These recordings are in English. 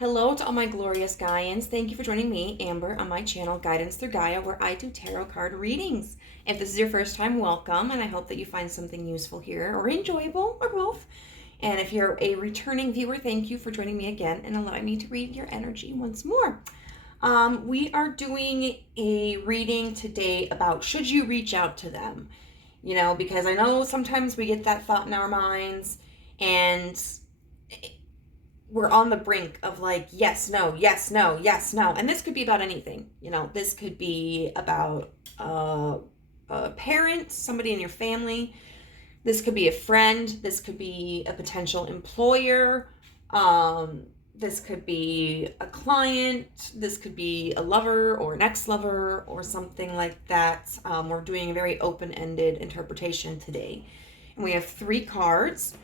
Hello to all my glorious Gaians. Thank you for joining me, Amber, on my channel, Guidance Through Gaia, where I do tarot card readings. If this is your first time, welcome, and I hope that you find something useful here, or enjoyable, or both. And if you're a returning viewer, thank you for joining me again and allowing me to read your energy once more. We are doing a reading today about should you reach out to them? You know, because I know sometimes we get that thought in our minds, and we're on the brink of like, yes, no, yes, no, yes, no. And this could be about anything. You know, this could be about a parent, somebody in your family. This could be a friend. This could be a potential employer. This could be a client. This could be a lover or an ex-lover or something like that. We're doing a very open-ended interpretation today. And we have 3 cards.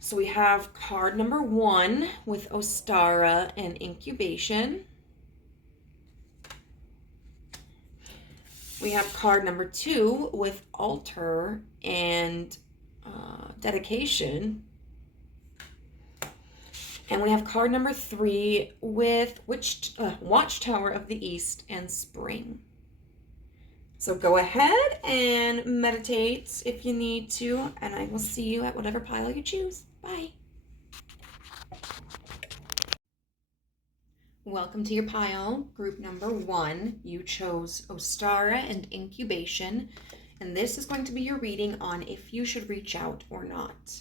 So we have card number 1 with Ostara and Incubation. We have card number 2 with Altar and Dedication. And we have card number 3 with Watchtower of the East and Spring. So go ahead and meditate if you need to, and I will see you at whatever pile you choose. Bye. Welcome to your pile, group number 1. You chose Ostara and Incubation, and this is going to be your reading on if you should reach out or not.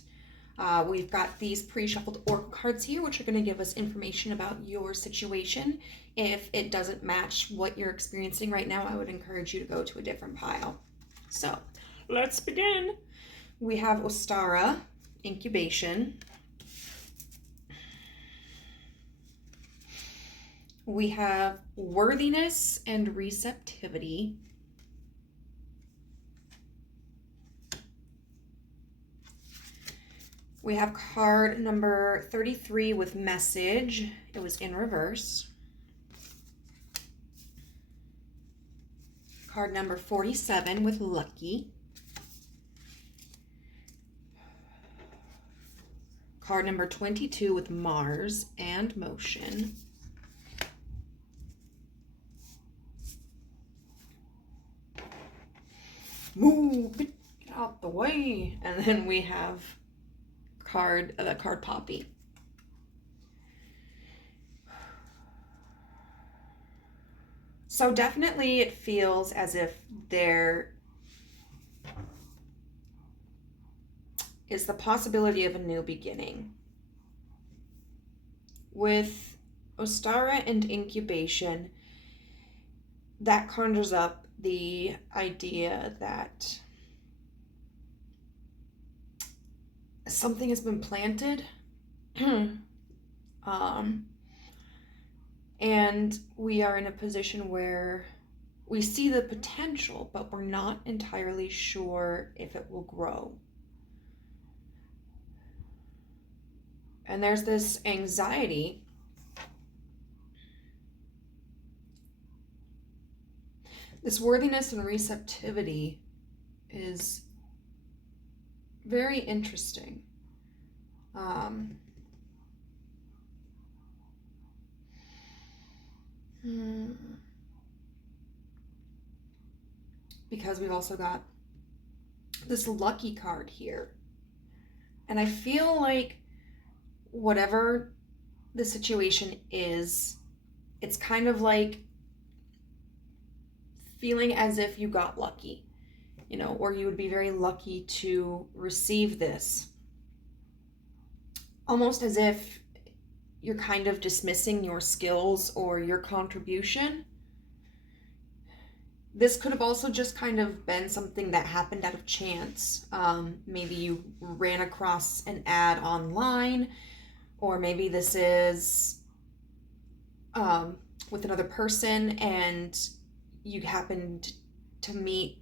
We've got these pre-shuffled oracle cards here, which are going to give us information about your situation. If it doesn't match what you're experiencing right now, I would encourage you to go to a different pile. So, let's begin. We have Ostara, Incubation. We have Worthiness and Receptivity. We have card number 33 with Message. It was in reverse. Card number 47 with Lucky. Card number 22 with Mars and Motion. Move, get out the way. And then we have card Poppy. So definitely it feels as if there is the possibility of a new beginning. With Ostara and Incubation, that conjures up the idea that something has been planted. And we are in a position where we see the potential, but we're not entirely sure if it will grow. And there's this anxiety this worthiness and receptivity is very interesting. Because we've also got this Lucky card here. And I feel like whatever the situation is, it's kind of like feeling as if you got lucky, you know, or you would be very lucky to receive this. Almost as if you're kind of dismissing your skills or your contribution. This could have also just kind of been something that happened out of chance. Maybe you ran across an ad online, or maybe this is with another person and you happened to meet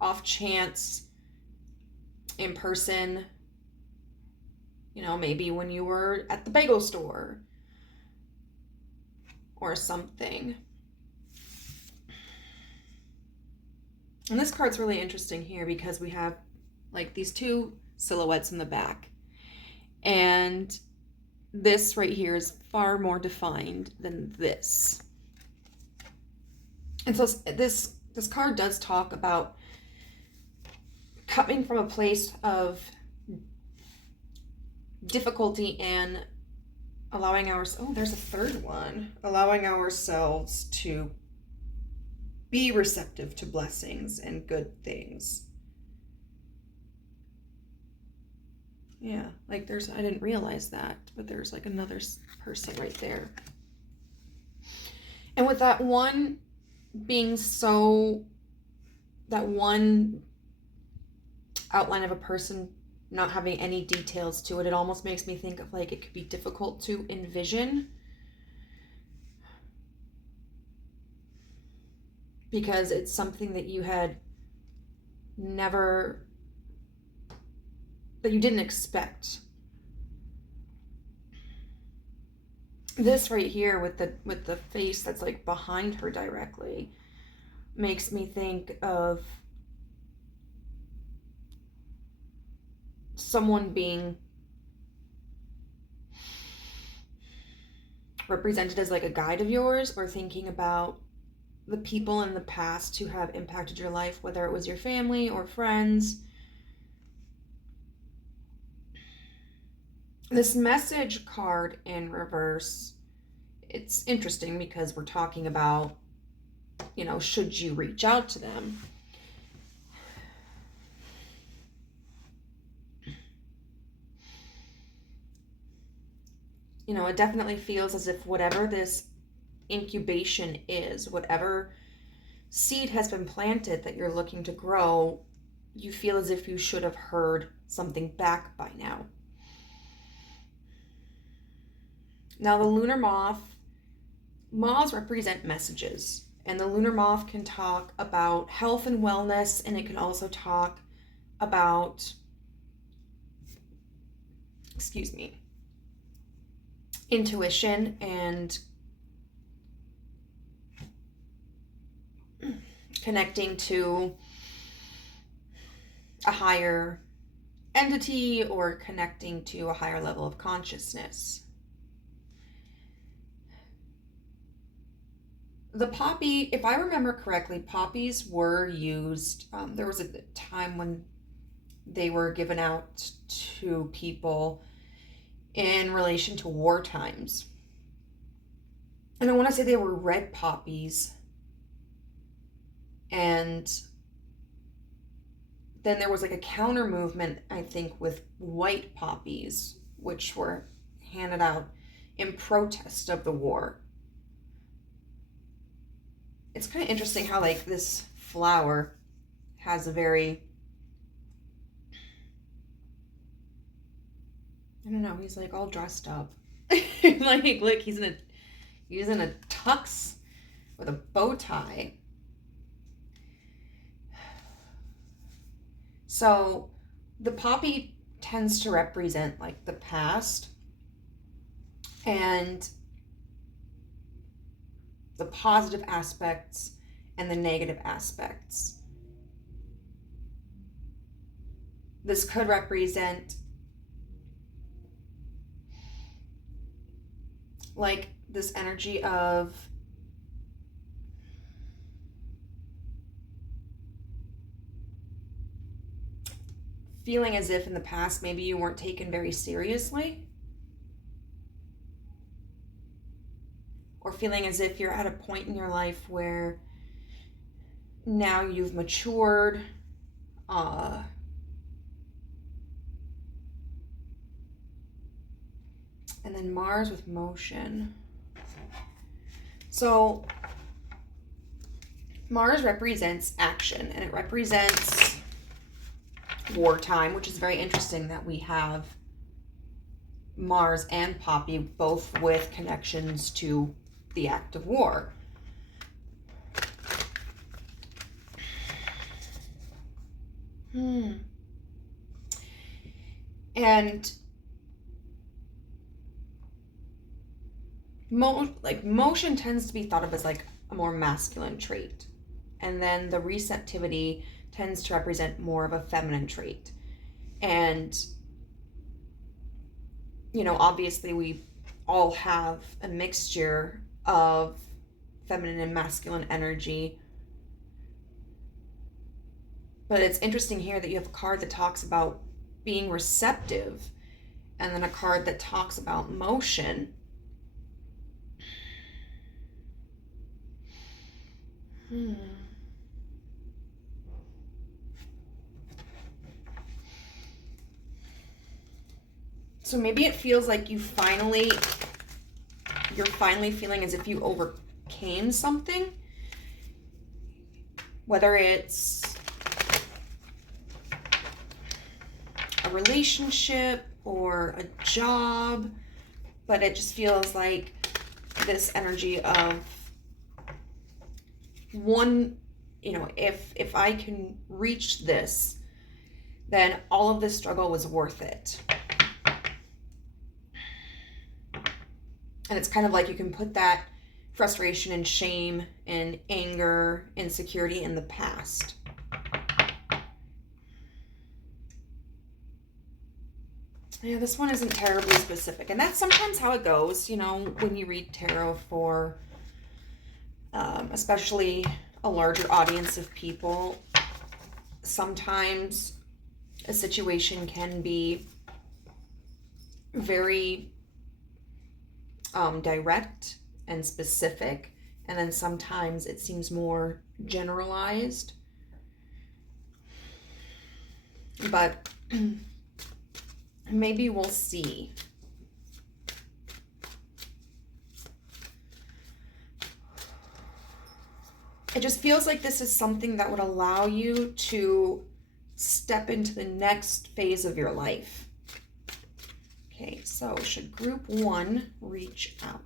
off chance in person, you know, maybe when you were at the bagel store or something. And this card's really interesting here because we have like these 2 silhouettes in the back. And this right here is far more defined than this. And so this card does talk about coming from a place of difficulty and allowing there's a third one. Allowing ourselves to be receptive to blessings and good things. Yeah, like I didn't realize that, but there's like another person right there. And with that one being that one outline of a person not having any details to it, it almost makes me think of like it could be difficult to envision because it's something that you didn't expect. This right here with the face that's like behind her directly makes me think of someone being represented as like a guide of yours, or thinking about the people in the past who have impacted your life, whether it was your family or friends. This message card in reverse, it's interesting because we're talking about, should you reach out to them? It definitely feels as if whatever this incubation is, whatever seed has been planted that you're looking to grow, you feel as if you should have heard something back by now. Now, the lunar moths represent messages, and the lunar moth can talk about health and wellness, and it can also talk about, intuition and connecting to a higher entity or connecting to a higher level of consciousness. The poppy, if I remember correctly, poppies were used, there was a time when they were given out to people in relation to war times. And I want to say they were red poppies. And then there was like a counter movement, I think, with white poppies, which were handed out in protest of the war. It's kind of interesting how like this flower has a very, I don't know, he's like all dressed up. like look, he's in a tux with a bow tie. So the poppy tends to represent like the past and the positive aspects and the negative aspects. This could represent like this energy of feeling as if in the past maybe you weren't taken very seriously, or feeling as if you're at a point in your life where now you've matured, and then Mars with motion. So Mars represents action, and it represents wartime, which is very interesting that we have Mars and Poppy both with connections to the act of war. And motion tends to be thought of as like a more masculine trait, and then the receptivity tends to represent more of a feminine trait. And obviously we all have a mixture of feminine and masculine energy. But it's interesting here that you have a card that talks about being receptive, and then a card that talks about motion. So maybe it feels like you're finally feeling as if you overcame something. Whether it's a relationship or a job, but it just feels like this energy of one, if I can reach this, then all of this struggle was worth it. And it's kind of like you can put that frustration and shame and anger, insecurity in the past. Yeah, this one isn't terribly specific. And that's sometimes how it goes, when you read tarot for especially a larger audience of people. Sometimes a situation can be very direct and specific, and then sometimes it seems more generalized. But maybe we'll see. It just feels like this is something that would allow you to step into the next phase of your life. Okay, so should group 1 reach out?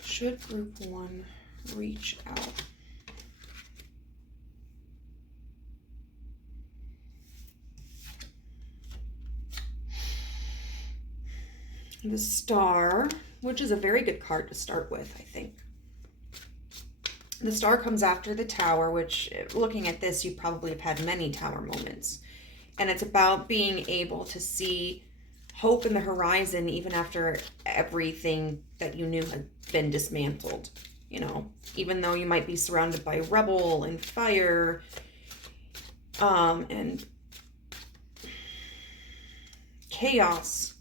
Should group 1 reach out? The Star, which is a very good card to start with, I think. The Star comes after the Tower, which, looking at this, you probably have had many Tower moments. And it's about being able to see hope in the horizon even after everything that you knew had been dismantled. Even though you might be surrounded by rubble and fire, and chaos,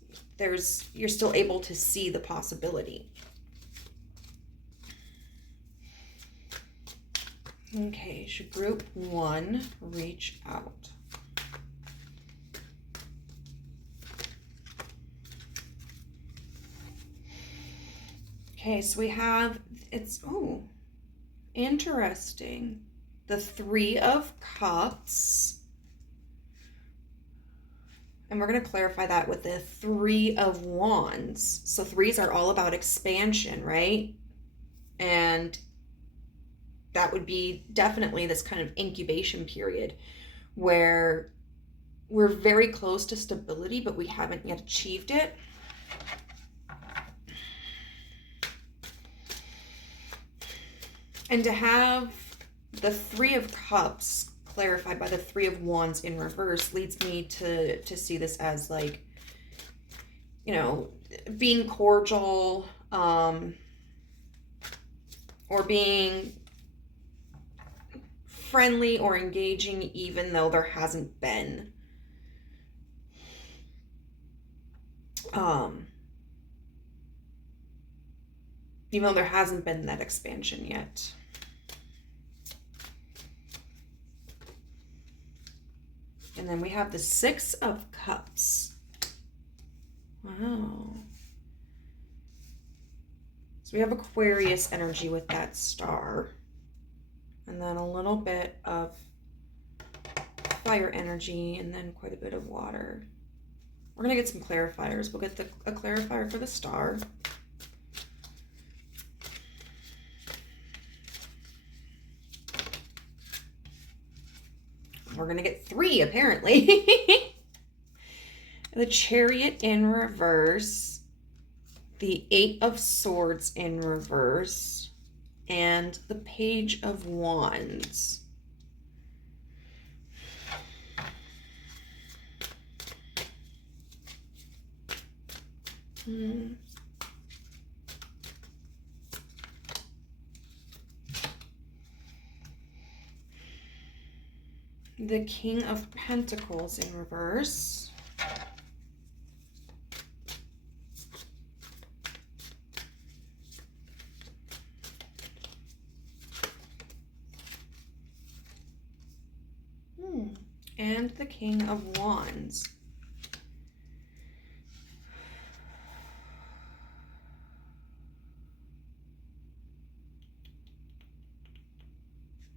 you're still able to see the possibility. Okay, should group 1 reach out? Okay, so we have, interesting. The 3 of Cups. And we're going to clarify that with the 3 of Wands. So 3s are all about expansion, right? And that would be definitely this kind of incubation period where we're very close to stability, but we haven't yet achieved it. And to have the 3 of Cups clarified by the 3 of Wands in reverse leads me to see this as like, being cordial, or being friendly or engaging even though there hasn't been that expansion yet. And then we have the 6 of Cups. Wow. So we have Aquarius energy with that Star. And then a little bit of fire energy, and then quite a bit of water. We're going to get some clarifiers. We'll get a clarifier for the Star. We're going to get 3, apparently. The Chariot in reverse. The 8 of Swords in reverse. And the Page of Wands. Hmm. The King of Pentacles in reverse. And the King of Wands.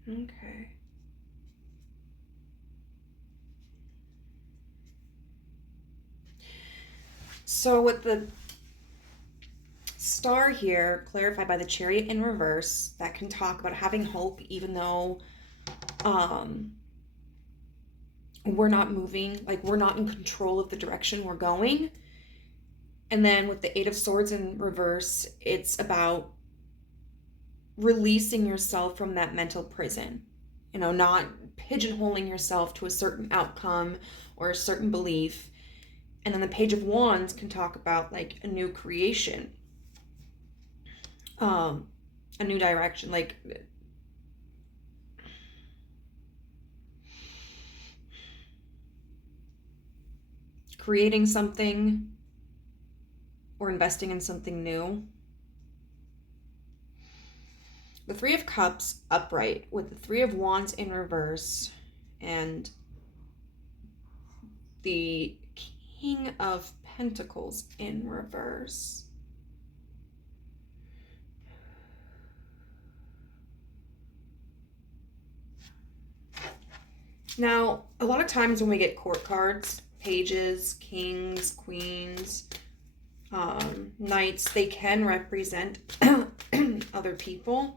Okay. So with the Star here, clarified by the Chariot in reverse, that can talk about having hope even though we're not moving, like we're not in control of the direction we're going. And then with the Eight of Swords in reverse, it's about releasing yourself from that mental prison. You know, not pigeonholing yourself to a certain outcome or a certain belief. And then the Page of Wands can talk about like a new creation, a new direction, like creating something or investing in something new. The Three of Cups upright with the Three of Wands in reverse and the King of Pentacles in reverse. Now, a lot of times when we get court cards, pages, kings, queens, knights, they can represent other people.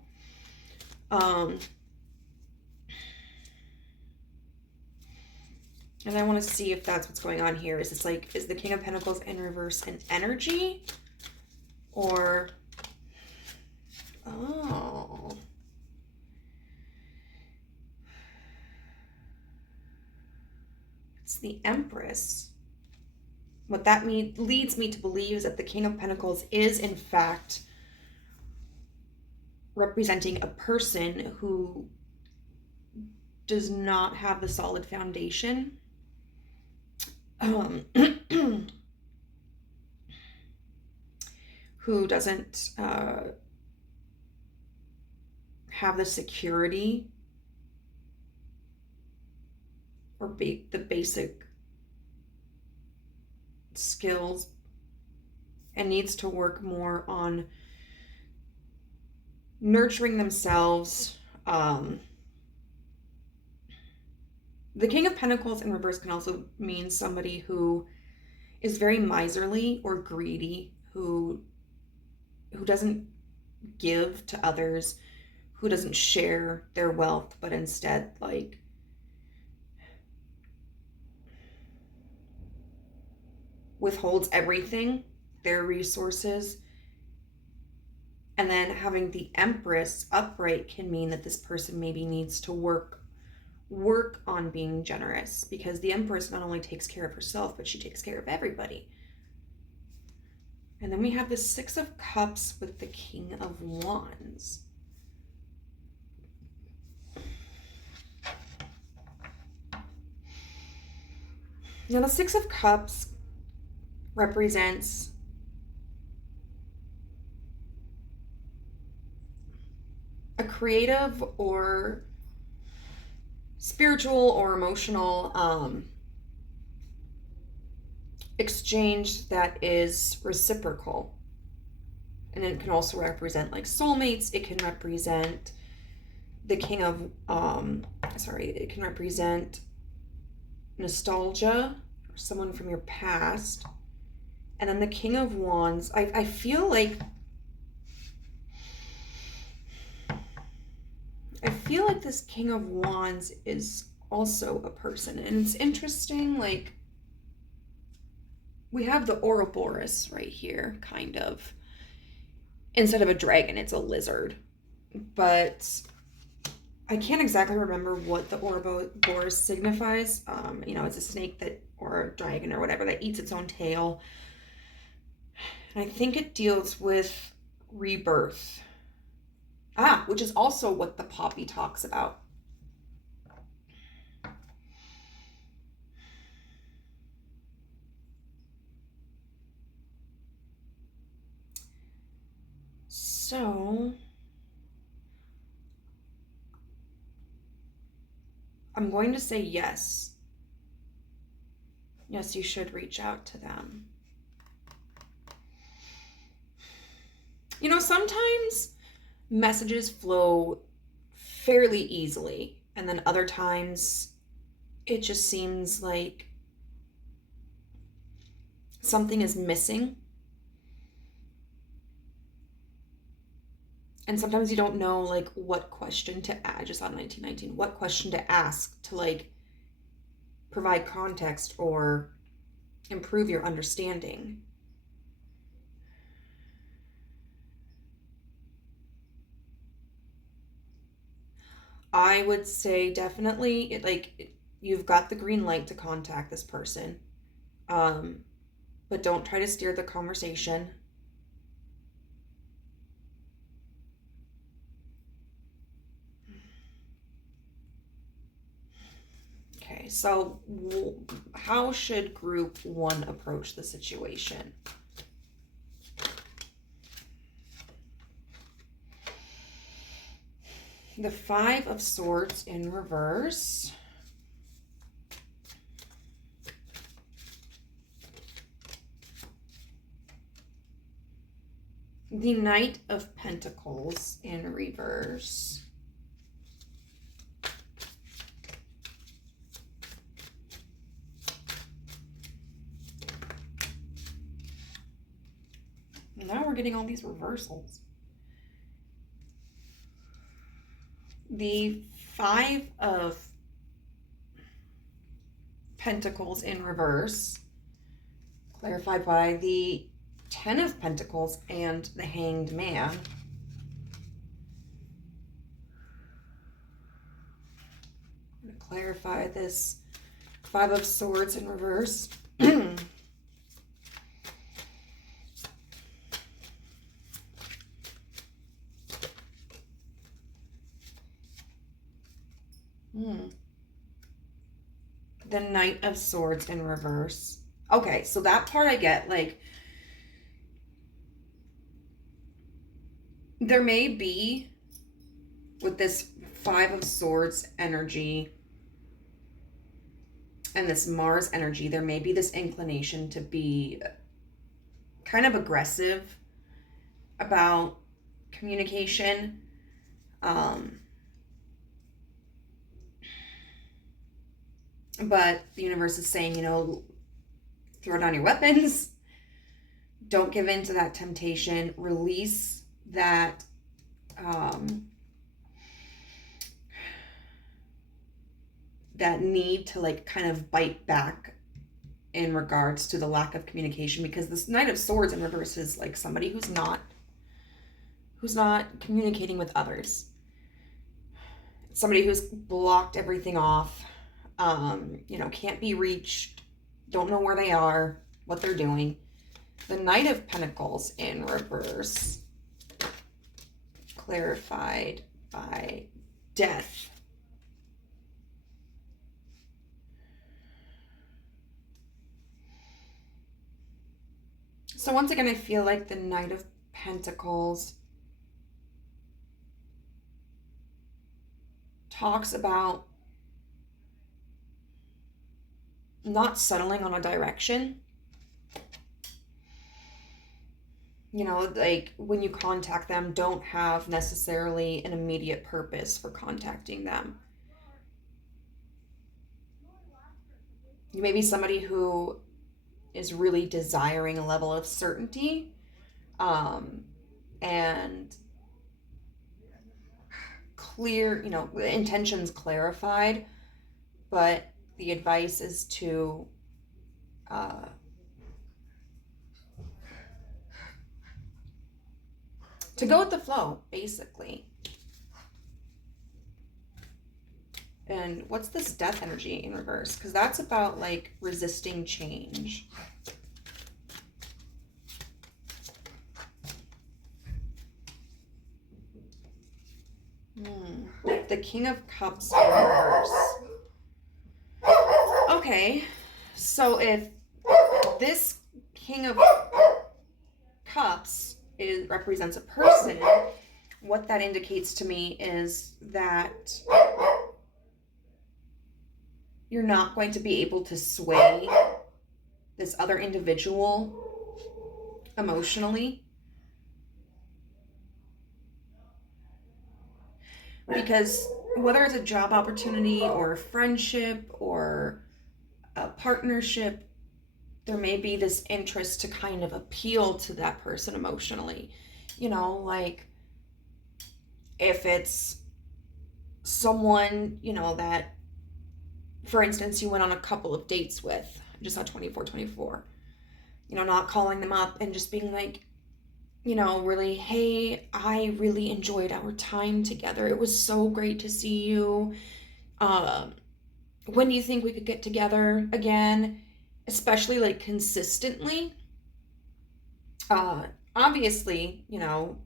And I want to see if that's what's going on here. Is this like, is the King of Pentacles in reverse an energy? Or, oh. It's the Empress. What that leads me to believe is that the King of Pentacles is in fact representing a person who does not have the solid foundation. Who doesn't have the security or the basic skills and needs to work more on nurturing themselves. The King of Pentacles in reverse can also mean somebody who is very miserly or greedy, who doesn't give to others, who doesn't share their wealth, but instead like withholds everything, their resources. And then having the Empress upright can mean that this person maybe needs to work on being generous, because the Empress not only takes care of herself, but she takes care of everybody. And then we have the Six of Cups with the King of Wands. Now the Six of Cups represents a creative or spiritual or emotional exchange that is reciprocal. And it can also represent like soulmates. It can represent the King of, it can represent nostalgia or someone from your past. And then the King of Wands, I feel like this King of Wands is also a person. And it's interesting, like, we have the Ouroboros right here, kind of. Instead of a dragon, it's a lizard. But I can't exactly remember what the Ouroboros signifies. It's a snake or a dragon or whatever that eats its own tail. And I think it deals with rebirth. Which is also what the poppy talks about. So I'm going to say yes. Yes, you should reach out to them. You know, sometimes messages flow fairly easily, and then other times it just seems like something is missing. And sometimes you don't know, like, what question to add. Just on 1919, what question to ask to, like, provide context or improve your understanding. I would say definitely, you've got the green light to contact this person. But don't try to steer the conversation. Okay, so how should group 1 approach the situation? The 5 of Swords in reverse. The Knight of Pentacles in reverse. Now we're getting all these reversals. The 5 of Pentacles in reverse, clarified by the 10 of Pentacles and the Hanged Man. I'm going to clarify this 5 of Swords in reverse. The Knight of Swords in reverse. Okay, so that part I get, like, there may be, with this 5 of Swords energy and this Mars energy, there may be this inclination to be kind of aggressive about communication. But the universe is saying, you know, throw down your weapons. Don't give in to that temptation. Release that that need to, like, kind of bite back in regards to the lack of communication, because this Knight of Swords in reverse is like somebody who's not communicating with others. Somebody who's blocked everything off, you know, can't be reached, don't know where they are, what they're doing. The Knight of Pentacles in reverse, clarified by Death. So once again, I feel like the Knight of Pentacles talks about not settling on a direction. You know, like, when you contact them, don't have necessarily an immediate purpose for contacting them. You may be somebody who is really desiring a level of certainty, and clear, you know, intentions clarified, but the advice is to go with the flow, basically. And what's this Death energy in reverse? Because that's about, like, resisting change. The King of Cups in reverse. Okay, so if this King of Cups represents a person, what that indicates to me is that you're not going to be able to sway this other individual emotionally. Because whether it's a job opportunity or a friendship or a partnership, there may be this interest to kind of appeal to that person emotionally. You know, like if it's someone, you know, that, for instance, you went on a couple of dates with, just on 24/24, you know, not calling them up and just being like, you know, really, hey, I really enjoyed our time together. It was so great to see you. When do you think we could get together again? Especially like consistently. Obviously, you know,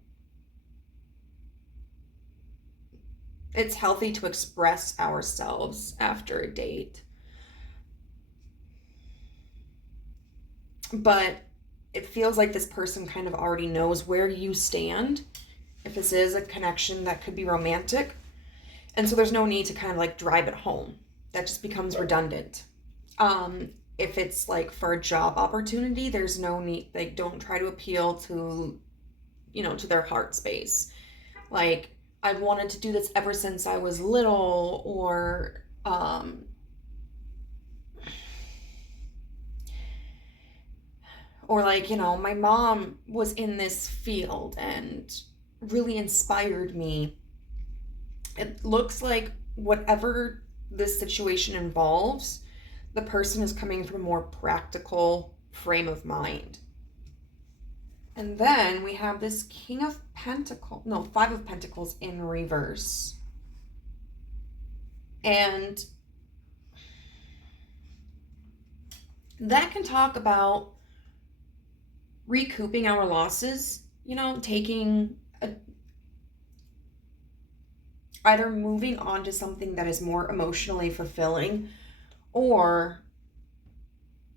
it's healthy to express ourselves after a date. But it feels like this person kind of already knows where you stand, if this is a connection that could be romantic. And so there's no need to kind of like drive it home. That just becomes redundant. If it's like for a job opportunity, there's no need, like don't try to appeal to, you know, to their heart space. Like, I've wanted to do this ever since I was little, or like, you know, my mom was in this field and really inspired me. It looks like whatever this situation involves, the person is coming from a more practical frame of mind. And then we have this King of Pentacles, no, Five of Pentacles in reverse. And that can talk about recouping our losses, you know, either moving on to something that is more emotionally fulfilling, or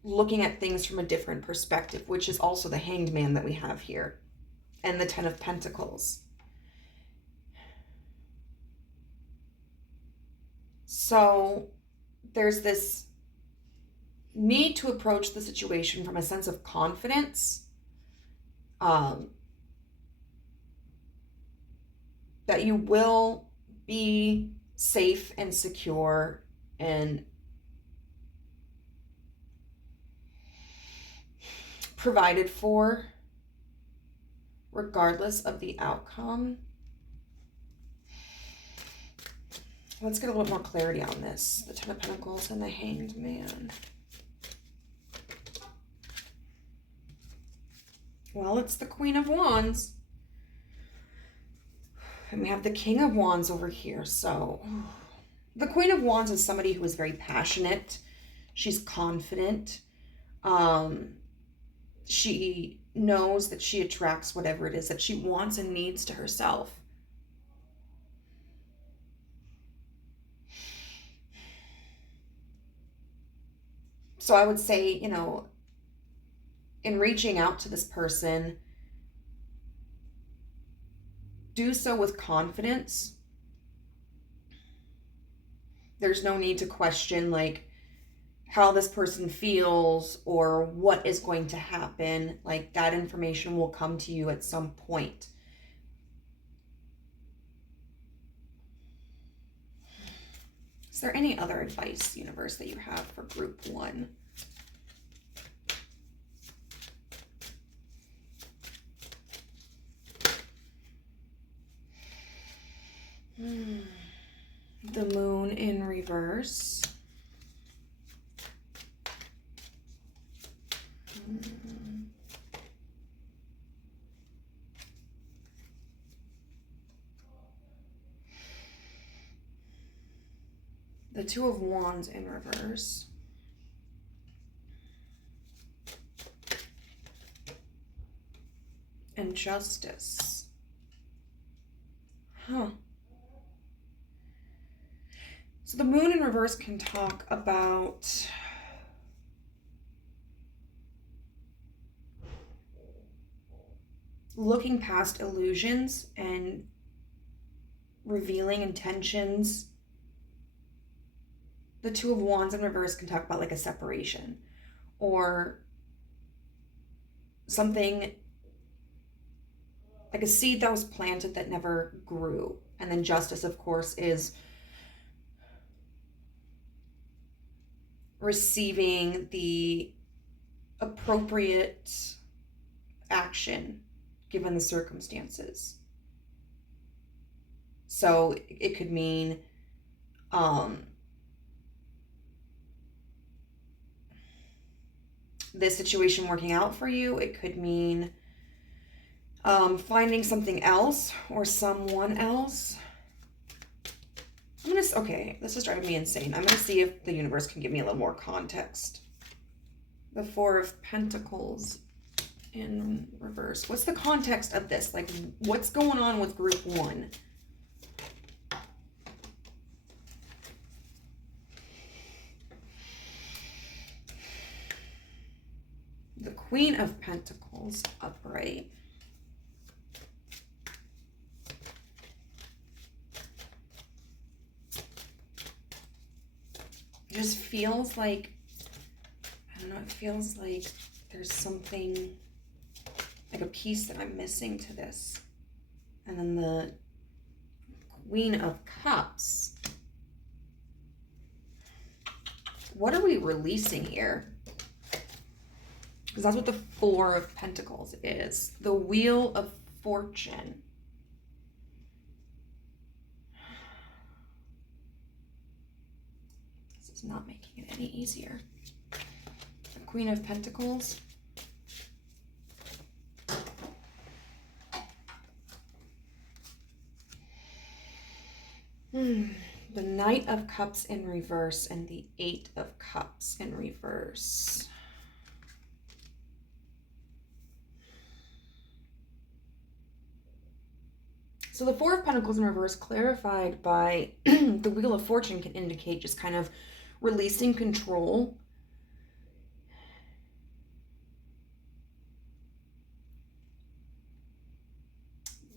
looking at things from a different perspective, which is also the Hanged Man that we have here, and the Ten of Pentacles. So there's this need to approach the situation from a sense of confidence, that you will be safe and secure and provided for regardless of the outcome. Let's get a little more clarity on this. The Ten of Pentacles and the Hanged Man. Well, it's the Queen of Wands. And we have the King of Wands over here. So the Queen of Wands is somebody who is very passionate. She's confident. She knows that she attracts whatever it is that she wants and needs to herself. So I would say, you know, in reaching out to this person, do so with confidence. There's no need to question like how this person feels or what is going to happen. Like, that information will come to you at some point. Is there any other advice, universe, that you have for group one? The Moon in reverse. The Two of Wands in reverse. And Justice. Huh. So the moon in reverse can talk about looking past illusions and revealing intentions. The Two of Wands in reverse can talk about like a separation or something like a seed that was planted that never grew. And then Justice, of course, is receiving the appropriate action given the circumstances. So it could mean this situation working out for you. It could mean finding something else or someone else. Okay, this is driving me insane. I'm gonna see if the universe can give me a little more context. The Four of Pentacles in reverse. What's the context of this? Like, what's going on with group one? The Queen of Pentacles upright. It just feels like, I don't know, it feels like there's something, like a piece that I'm missing to this. And then the Queen of Cups. What are we releasing here? Because that's what the Four of Pentacles is. The Wheel of Fortune. This is not making it any easier. The Queen of Pentacles. The Knight of Cups in reverse and the Eight of Cups in reverse. So the Four of Pentacles in reverse, clarified by the Wheel of Fortune, can indicate just kind of releasing control.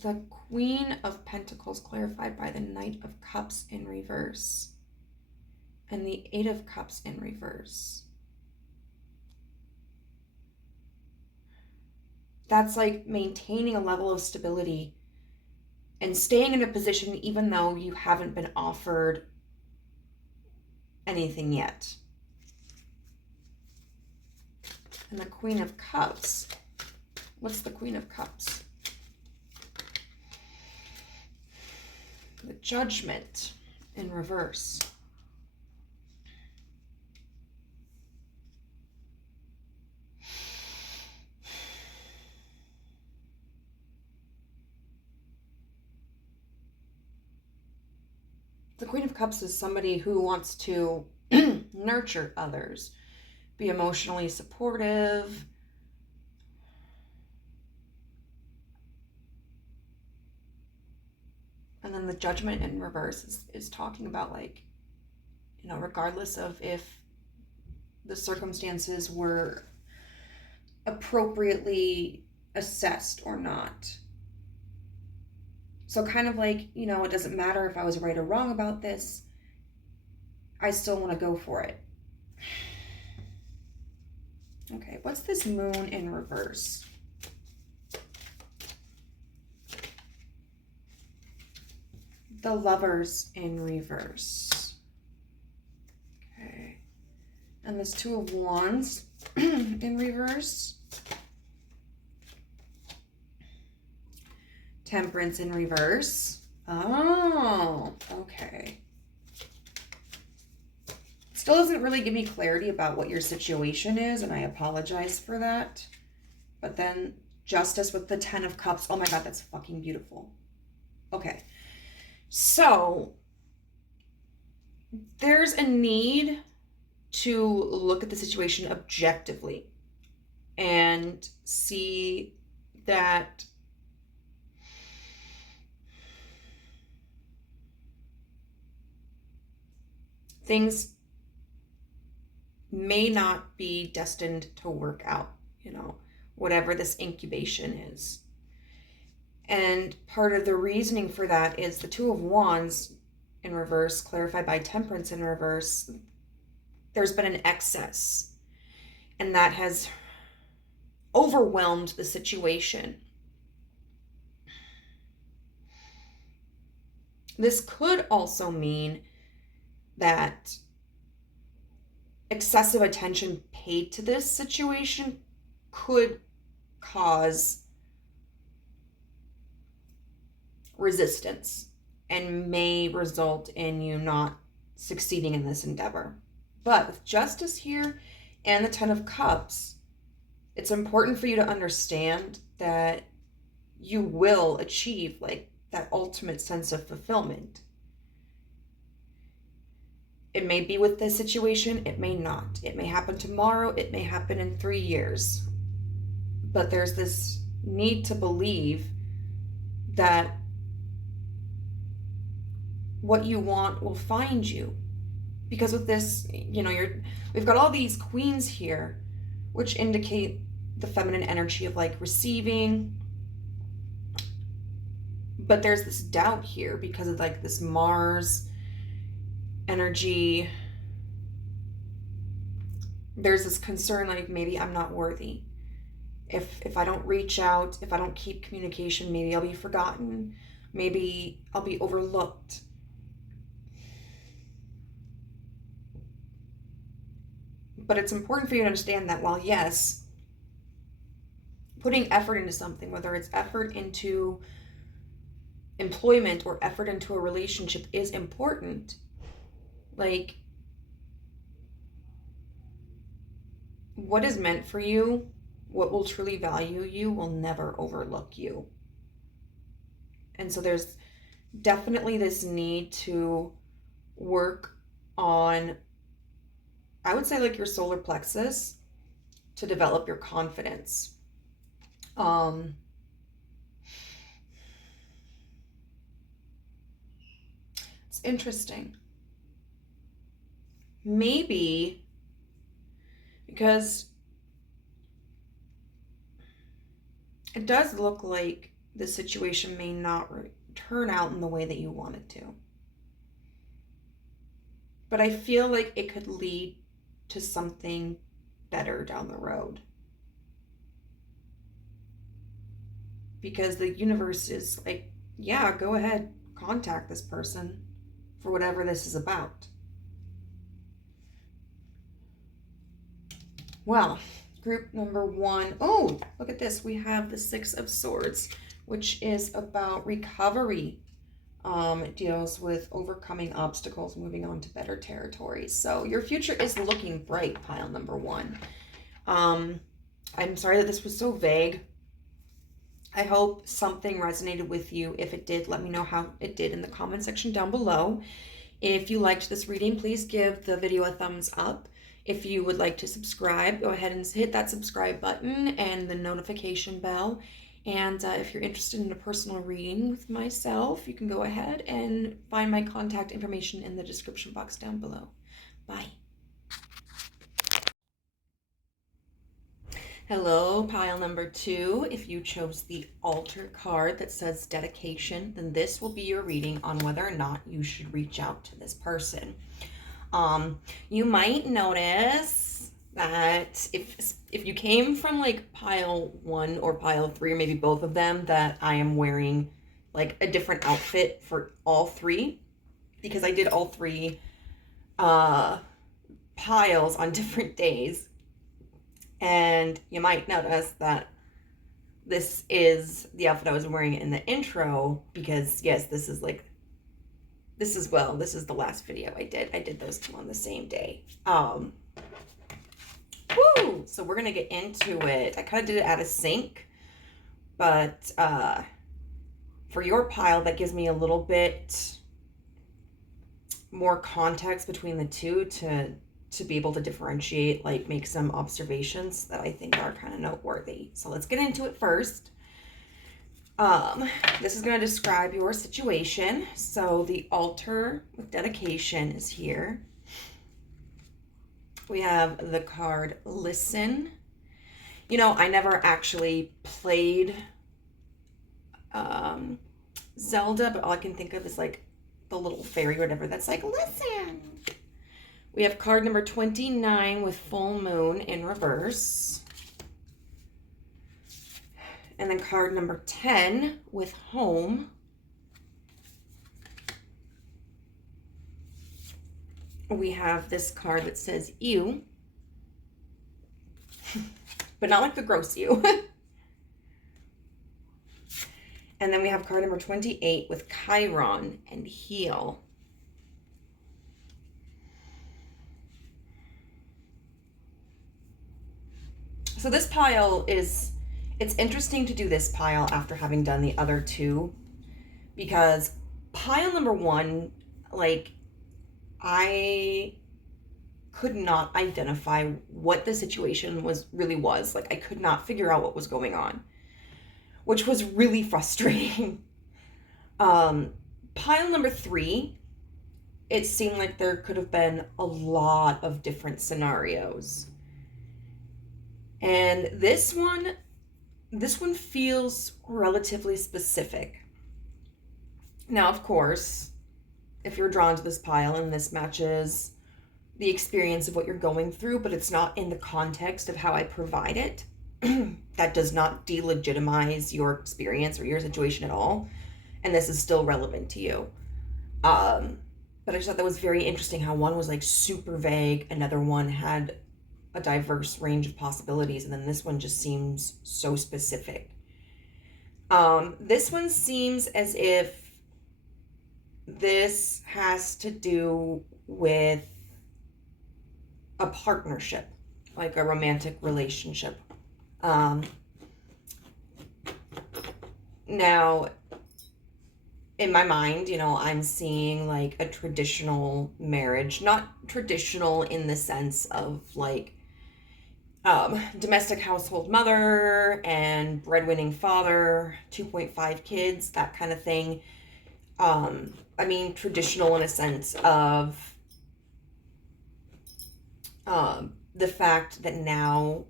The Queen of Pentacles, clarified by the Knight of Cups in reverse and the Eight of Cups in reverse. That's like maintaining a level of stability and staying in a position even though you haven't been offered anything yet. And the Queen of Cups. What's the Queen of Cups? The Judgment in reverse. The Queen of Cups is somebody who wants to nurture others, be emotionally supportive, and then the Judgment in reverse is talking about, like, you know, regardless of if the circumstances were appropriately assessed or not. So kind of like, you know, it doesn't matter if I was right or wrong about this. I still want to go for it. Okay, what's this Moon in reverse? The Lovers in reverse. Okay. And this Two of Wands in reverse. Temperance in reverse. Oh, okay. Still doesn't really give me clarity about what your situation is, and I apologize for that. But then Justice with the Ten of Cups. Oh my God, that's fucking beautiful. Okay. So there's a need to look at the situation objectively and see that things may not be destined to work out, whatever this incubation is. And part of the reasoning for that is the Two of Wands in reverse, clarified by Temperance in reverse. There's been an excess, and that has overwhelmed the situation. This could also mean that excessive attention paid to this situation could cause resistance and may result in you not succeeding in this endeavor. But with Justice here and the Ten of Cups, it's important for you to understand that you will achieve like that ultimate sense of fulfillment. It may be with this situation, it may not. It may happen tomorrow, it may happen in 3 years. But there's this need to believe that what you want will find you. Because with this, we've got all these queens here, which indicate the feminine energy of like receiving. But there's this doubt here because of like this Mars energy. There's this concern like maybe I'm not worthy. If I don't reach out, if I don't keep communication, maybe I'll be forgotten. Maybe I'll be overlooked. But it's important for you to understand that while yes, putting effort into something, whether it's effort into employment or effort into a relationship is important, like what is meant for you, what will truly value you will never overlook you. And so there's definitely this need to work on, I would say like your solar plexus to develop your confidence. It's interesting. Maybe because it does look like the situation may not turn out in the way that you want it to. But I feel like it could lead to something better down the road. Because the universe is like, yeah, go ahead, contact this person for whatever this is about. Well, group number 1. Oh, look at this. We have the 6 of Swords, which is about recovery. It deals with overcoming obstacles, moving on to better territories. So your future is looking bright, pile number 1. I'm sorry that this was so vague. I hope something resonated with you. If it did, let me know how it did in the comment section down below. If you liked this reading, please give the video a thumbs up. If you would like to subscribe, go ahead and hit that subscribe button and the notification bell. And if you're interested in a personal reading with myself, you can go ahead and find my contact information in the description box down below. Bye. Hello, pile number 2. If you chose the altar card that says dedication, then this will be your reading on whether or not you should reach out to this person. You might notice that if you came from like pile 1 or pile 3, or maybe both of them, that I am wearing like a different outfit for all 3, because I did all 3 piles on different days. And you might notice that this is the outfit I was wearing in the intro, because yes, this is the last video I did. I did those 2 on the same day. So we're gonna get into it. I kind of did it out of sync, but for your pile, that gives me a little bit more context between the 2 to be able to differentiate, like make some observations that I think are kind of noteworthy. So let's get into it first. This is going to describe your situation. So the altar with dedication is here. We have the card Listen. You know, I never actually played Zelda, but all I can think of is like the little fairy or whatever that's like, listen. We have card number 29 with full moon in reverse. And then card number 10 with home. We have this card that says you, but not like the gross you. And then we have card number 28 with Chiron and heal. So this pile is, it's interesting to do this pile after having done the other two, because pile number one, like, I could not identify what the situation really was. Like, I could not figure out what was going on, which was really frustrating. Pile number 3, it seemed like there could have been a lot of different scenarios. And this one feels relatively specific. Now, of course, if you're drawn to this pile and this matches the experience of what you're going through, but it's not in the context of how I provide it, that does not delegitimize your experience or your situation at all. And this is still relevant to you. But I just thought that was very interesting how one was like super vague, another one had a diverse range of possibilities, and then this one just seems so specific. This one seems as if this has to do with a partnership, like a romantic relationship. Now, in my mind, you know, I'm seeing like a traditional marriage, not traditional in the sense of like domestic household mother and breadwinning father, 2.5 kids, that kind of thing. I mean, traditional in a sense of the fact that now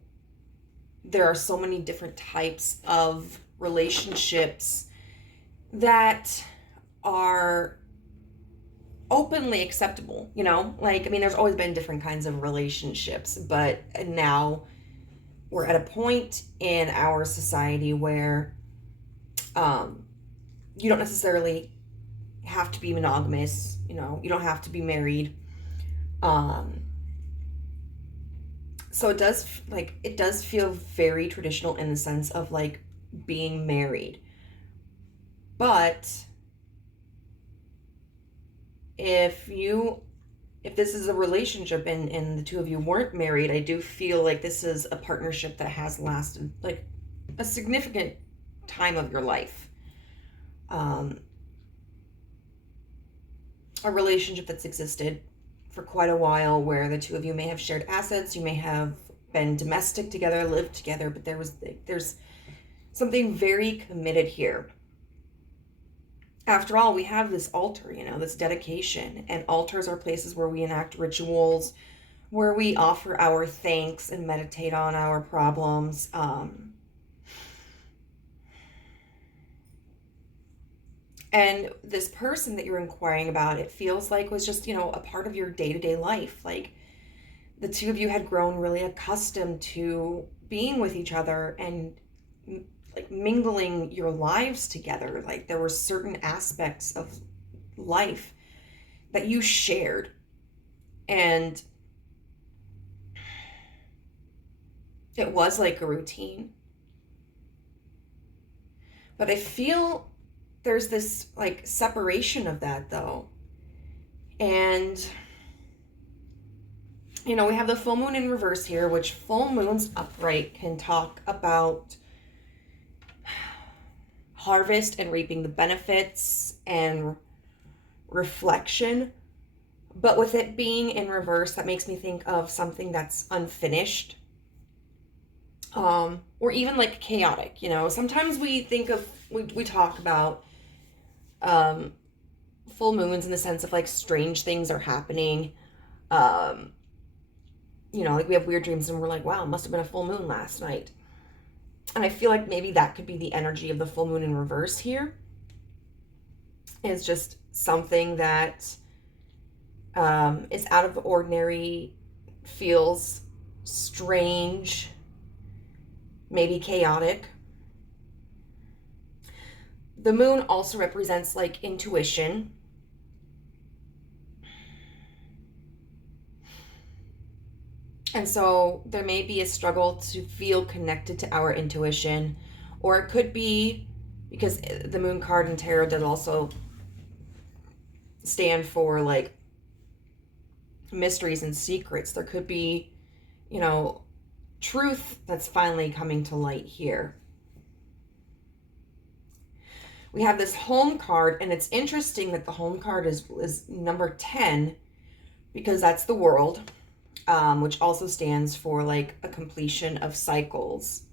there are so many different types of relationships that are openly acceptable, you know? Like, I mean, there's always been different kinds of relationships, but now we're at a point in our society where you don't necessarily have to be monogamous, you know, you don't have to be married. So it does feel very traditional in the sense of like being married. But if this is a relationship and the two of you weren't married, I do feel like this is a partnership that has lasted like a significant time of your life. A relationship that's existed for quite a while, where the two of you may have shared assets, you may have been domestic together, lived together, but there's something very committed here. After all, we have this altar, you know, this dedication, and altars are places where we enact rituals, where we offer our thanks and meditate on our problems. And this person that you're inquiring about, it feels like was just, you know, a part of your day-to-day life. Like, the two of you had grown really accustomed to being with each other and like mingling your lives together. Like, there were certain aspects of life that you shared, and it was like a routine. But I feel there's this like separation of that though. And you know, we have the full moon in reverse here, which full moons upright can talk about harvest and reaping the benefits and reflection. But with it being in reverse, that makes me think of something that's unfinished. Or even like chaotic, you know. Sometimes we talk about full moons in the sense of like strange things are happening. like we have weird dreams and we're like, wow, it must have been a full moon last night. And I feel like maybe that could be the energy of the full moon in reverse here. It's just something that is out of the ordinary, feels strange, maybe chaotic. The moon also represents like intuition. And so there may be a struggle to feel connected to our intuition, or it could be because the moon card in tarot does also stand for like mysteries and secrets. There could be, truth that's finally coming to light here. We have this home card, and it's interesting that the home card is number 10 because that's the world, which also stands for like a completion of cycles.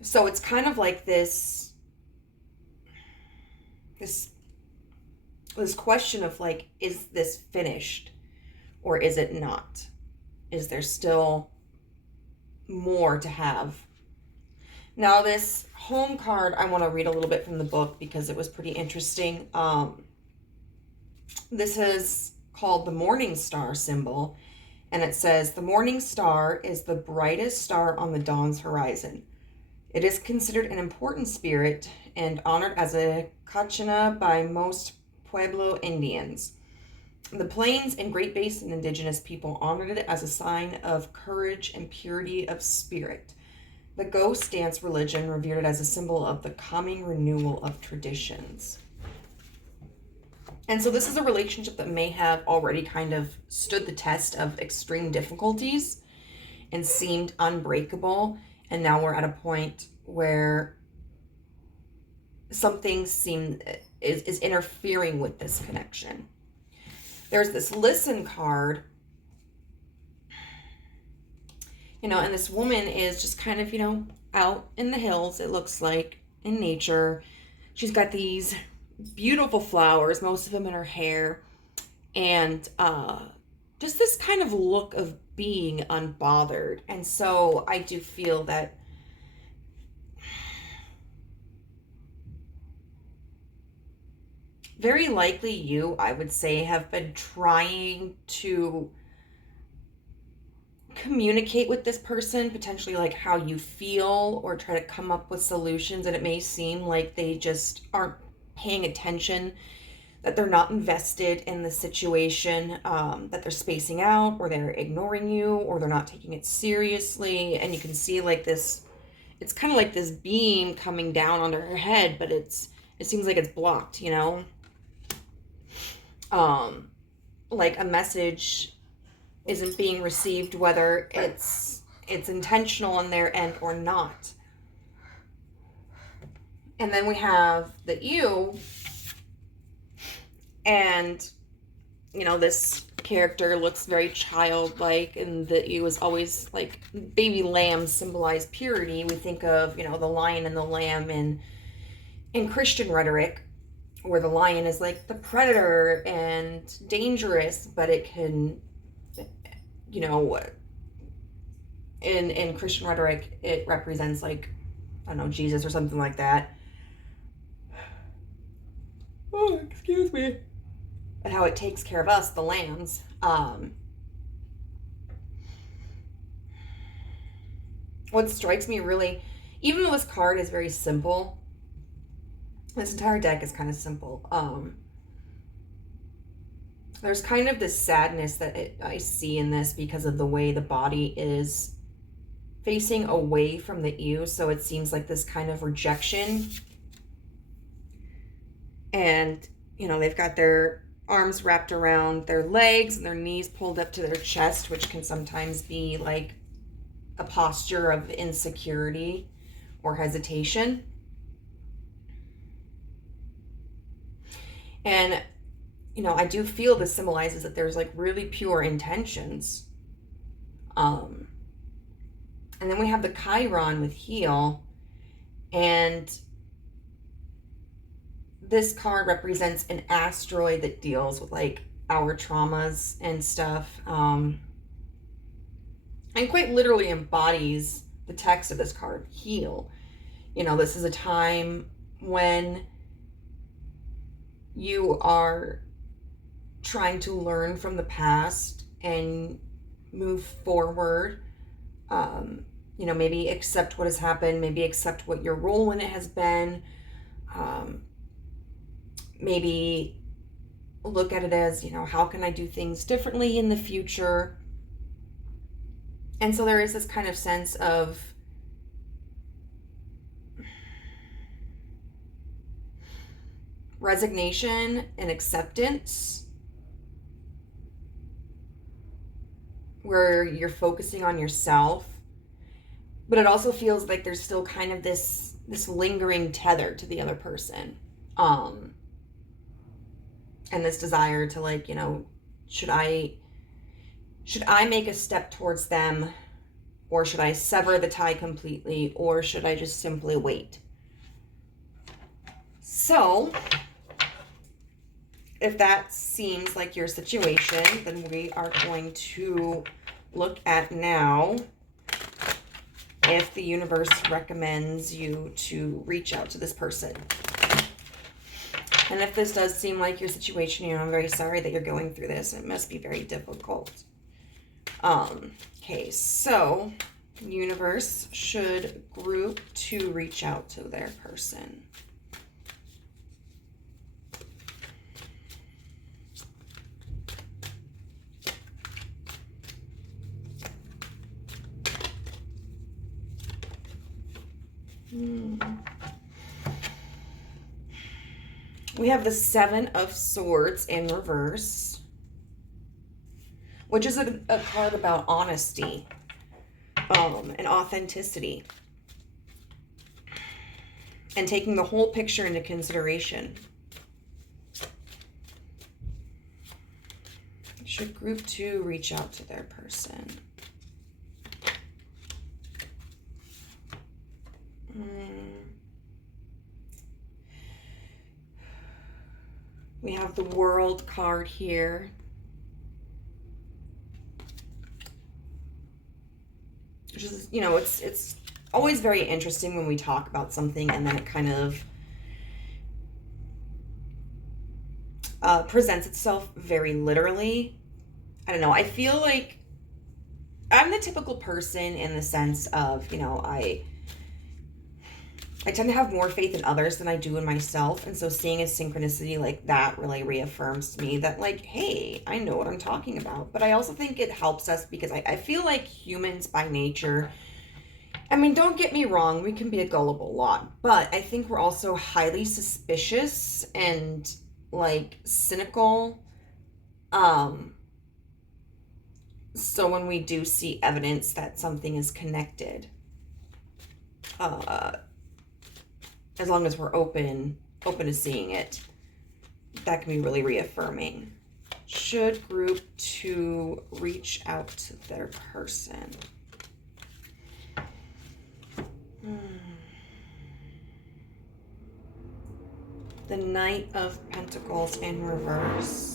So it's kind of like this question of like, is this finished or is it not? Is there still more to have? Now this home card, I want to read a little bit from the book because it was pretty interesting. This is called the morning star symbol, and it says, the morning star is the brightest star on the dawn's horizon. It is considered an important spirit and honored as a kachana by most Pueblo Indians. The Plains and Great Basin indigenous people honored it as a sign of courage and purity of spirit. The ghost dance religion revered it as a symbol of the coming renewal of traditions. And so this is a relationship that may have already kind of stood the test of extreme difficulties and seemed unbreakable. And now we're at a point where something is interfering with this connection. There's this listen card, and this woman is just kind of, out in the hills, it looks like, in nature. She's got these beautiful flowers, most of them in her hair, and just this kind of look of being unbothered. And so I do feel that very likely you, I would say, have been trying to communicate with this person, potentially like how you feel, or try to come up with solutions, and it may seem like they just aren't paying attention, that they're not invested in the situation, that they're spacing out, or they're ignoring you, or they're not taking it seriously. And you can see like this, it's kind of like this beam coming down onto her head, but it seems like it's blocked, like a message isn't being received, whether it's intentional on their end or not. And then we have the ewe, and this character looks very childlike, and the ewe is always like, baby lambs symbolize purity. We think of the lion and the lamb in Christian rhetoric, where the lion is like the predator and dangerous, but it can, in Christian rhetoric, it represents like, I don't know, Jesus or something like that. Oh, excuse me. But how it takes care of us, the lambs. What strikes me really, even though this card is very simple, this entire deck is kind of simple. There's kind of this sadness that I see in this because of the way the body is facing away from the ewe. So it seems like this kind of rejection. And, they've got their arms wrapped around their legs and their knees pulled up to their chest, which can sometimes be like a posture of insecurity or hesitation. And, I do feel this symbolizes that there's like really pure intentions. And then we have the Chiron with heel, and this card represents an asteroid that deals with like our traumas and stuff, and quite literally embodies the text of this card, heal. You know, this is a time when you are trying to learn from the past and move forward. You know, maybe accept what has happened, maybe accept what your role in it has been. Maybe look at it as, you know, how can I do things differently in the future? And so there is this kind of sense of resignation and acceptance, where you're focusing on yourself, but it also feels like there's still kind of this lingering tether to the other person, and this desire to, like, you know, should I make a step towards them, or should I sever the tie completely, or should I just simply wait? So if that seems like your situation, then we are going to look at now if the universe recommends you to reach out to this person. And if this does seem like your situation, you know, I'm very sorry that you're going through this. It must be very difficult. Okay, so universe should group to reach out to their person. We have the Seven of Swords in reverse, which is a card about honesty and authenticity, and taking the whole picture into consideration. Should group two reach out to their person? We have the World card here. Which is, you know, it's always very interesting when we talk about something and then it kind of presents itself very literally. I don't know. I feel like I'm the typical person in the sense of, you know, I tend to have more faith in others than I do in myself. And so seeing a synchronicity like that really reaffirms to me that, like, hey, I know what I'm talking about. But I also think it helps us because I feel like humans by nature, I mean, don't get me wrong, we can be a gullible lot. But I think we're also highly suspicious and, like, cynical. So when we do see evidence that something is connected, as long as we're open to seeing it, that can be really reaffirming. Should group two reach out to their person? The Knight of Pentacles in reverse.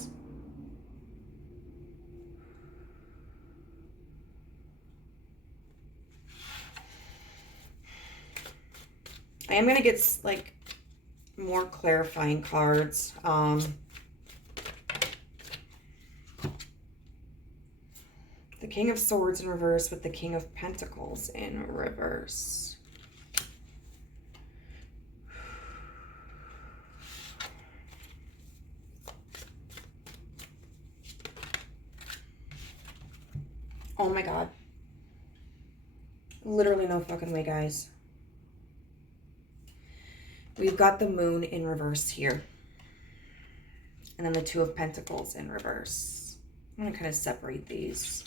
I am going to get, like, more clarifying cards. The King of Swords in reverse with the King of Pentacles in reverse. Oh my God. Literally no fucking way, guys. We've got the Moon in reverse here. And then the Two of Pentacles in reverse. I'm going to kind of separate these.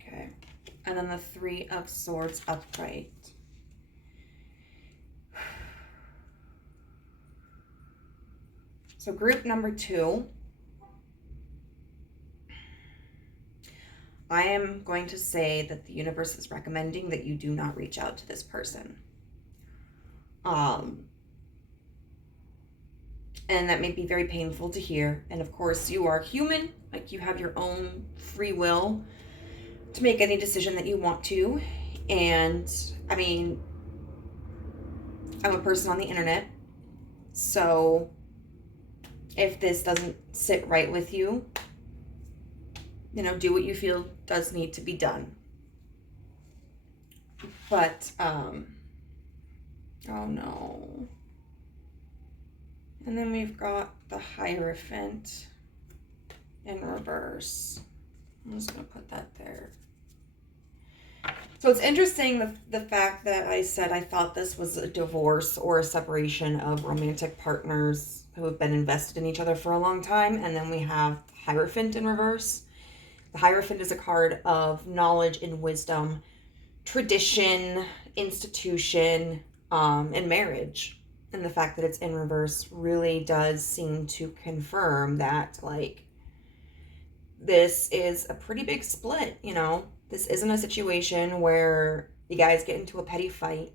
Okay. And then the Three of Swords upright. So group number 2, I am going to say that the universe is recommending that you do not reach out to this person. And that may be very painful to hear. And of course, you are human. Like, you have your own free will to make any decision that you want to. And I mean, I'm a person on the internet. So if this doesn't sit right with you, do what you feel does need to be done. But, oh no. And then we've got the Hierophant in reverse. I'm just going to put that there. So it's interesting the fact that I said I thought this was a divorce or a separation of romantic partners who have been invested in each other for a long time. And then we have Hierophant in reverse. The Hierophant is a card of knowledge and wisdom, tradition, institution, and marriage. And the fact that it's in reverse really does seem to confirm that, like, this is a pretty big split, This isn't a situation where you guys get into a petty fight.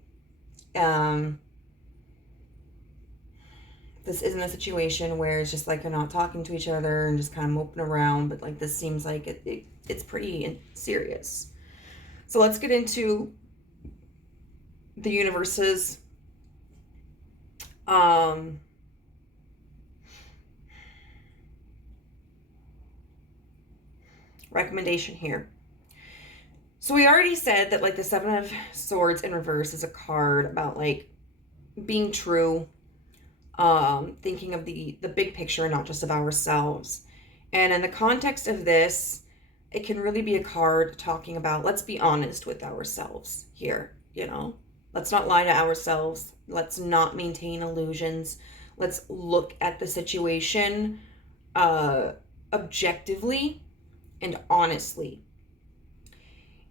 This isn't a situation where it's just like you're not talking to each other and just kind of moping around, but like this seems like it's pretty serious. So let's get into the universe's recommendation here. So we already said that, like, the Seven of Swords in reverse is a card about, like, being true, thinking of the big picture, not just of ourselves. And in the context of this, it can really be a card talking about, let's be honest with ourselves here, Let's not lie to ourselves. Let's not maintain illusions. Let's look at the situation objectively and honestly.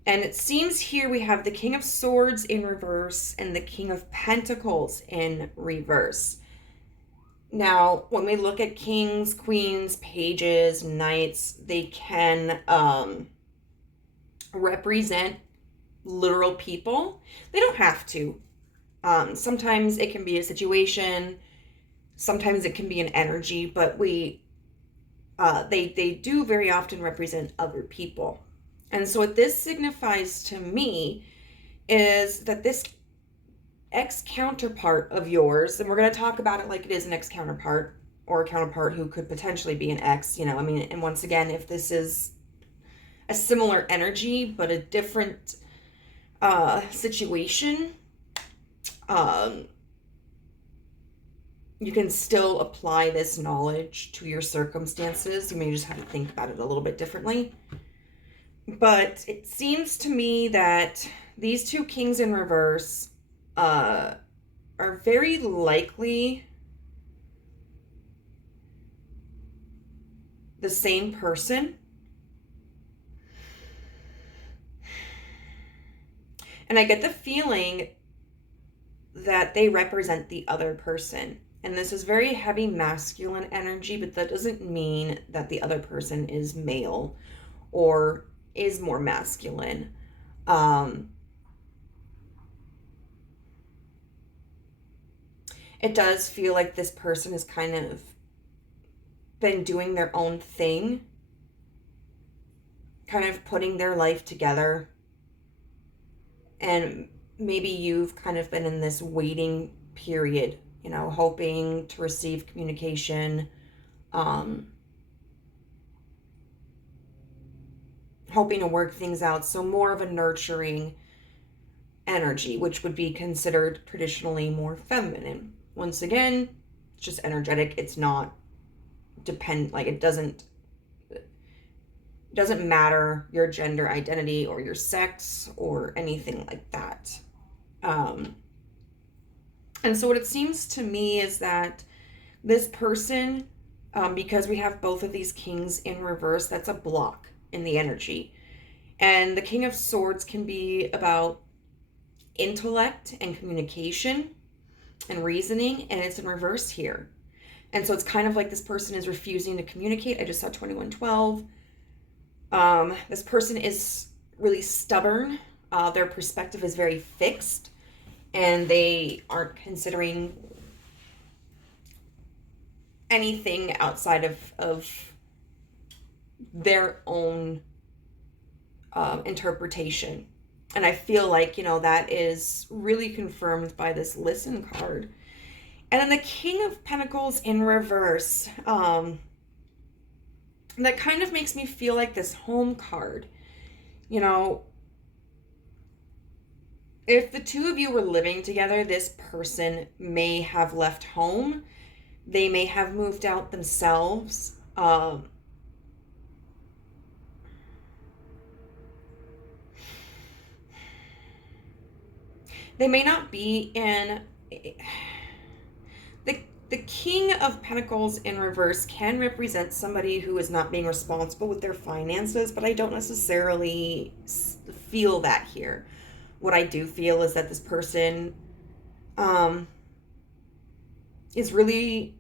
And it seems here we have the King of Swords in reverse and the King of Pentacles in reverse. Now, when we look at kings, queens, pages, knights, they can represent literal people. They don't have to. Sometimes it can be a situation. Sometimes it can be an energy, but they do very often represent other people. And so what this signifies to me is that this ex-counterpart of yours, and we're going to talk about it like it is an ex-counterpart, or a counterpart who could potentially be an ex, and once again, if this is a similar energy but a different situation, you can still apply this knowledge to your circumstances. You may just have to think about it a little bit differently. But it seems to me that these two kings in reverse are very likely the same person. And I get the feeling that they represent the other person. And this is very heavy masculine energy, but that doesn't mean that the other person is male or is more masculine. It does feel like this person has kind of been doing their own thing, kind of putting their life together. And maybe you've kind of been in this waiting period, hoping to receive communication, hoping to work things out. So more of a nurturing energy, which would be considered traditionally more feminine. Once again, it's just energetic. It's not it doesn't matter your gender identity or your sex or anything like that. And so what it seems to me is that this person, because we have both of these kings in reverse, that's a block in the energy. And the King of Swords can be about intellect and communication and reasoning, and it's in reverse here. And so it's kind of like this person is refusing to communicate. I just saw 2112. This person is really stubborn. Their perspective is very fixed, and they aren't considering anything outside of their own interpretation. And I feel like, that is really confirmed by this Listen card. And then the King of Pentacles in reverse. That kind of makes me feel like this Home card. If the two of you were living together, this person may have left home. They may have moved out themselves. They may not be in... The King of Pentacles in reverse can represent somebody who is not being responsible with their finances, but I don't necessarily feel that here. What I do feel is that this person is really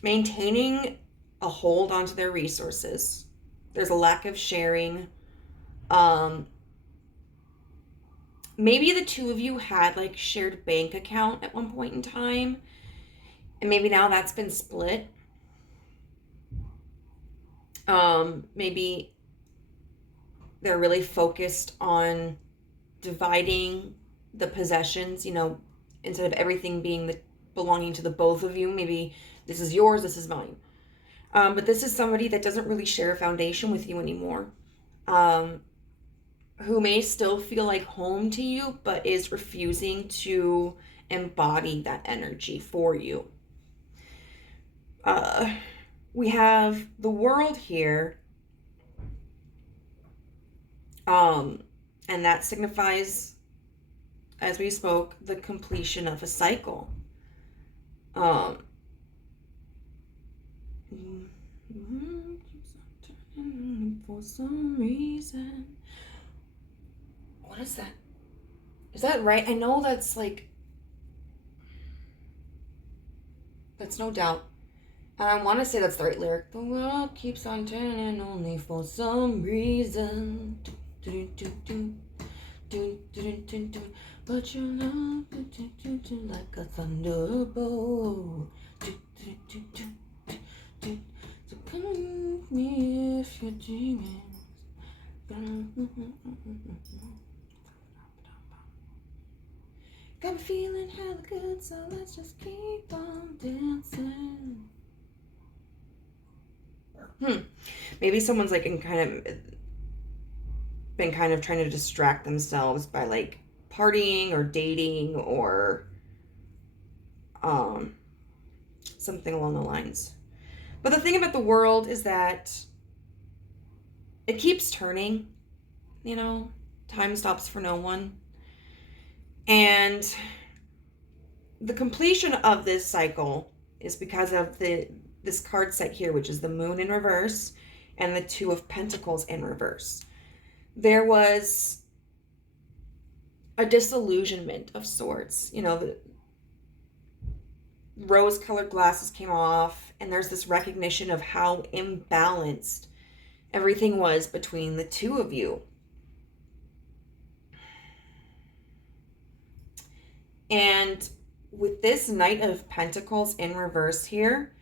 maintaining a hold onto their resources. There's a lack of sharing. Maybe the two of you had like shared bank account at one point in time, and maybe now that's been split. Maybe they're really focused on dividing the possessions, instead of everything belonging to the both of you. Maybe this is yours, this is mine. But this is somebody that doesn't really share a foundation with you anymore. Who may still feel like home to you, but is refusing to embody that energy for you. We have the World here. And that signifies, as we spoke, the completion of a cycle. For some reason. What is that? Is that right? I know that's like... That's no doubt. And I want to say that's the right lyric. The world keeps on turning only for some reason. But your love like a thunderbolt. So come with me if you're dreaming. Got me feeling hella good, so let's just keep on dancing. Maybe someone's like been kind of trying to distract themselves by like partying or dating or something along the lines. But the thing about the World is that it keeps turning, time stops for no one. And the completion of this cycle is because of this card set here, which is the Moon in reverse and the Two of Pentacles in reverse. There was a disillusionment of sorts. The rose-colored glasses came off, and there's this recognition of how imbalanced everything was between the two of you. And with this Knight of Pentacles in reverse here,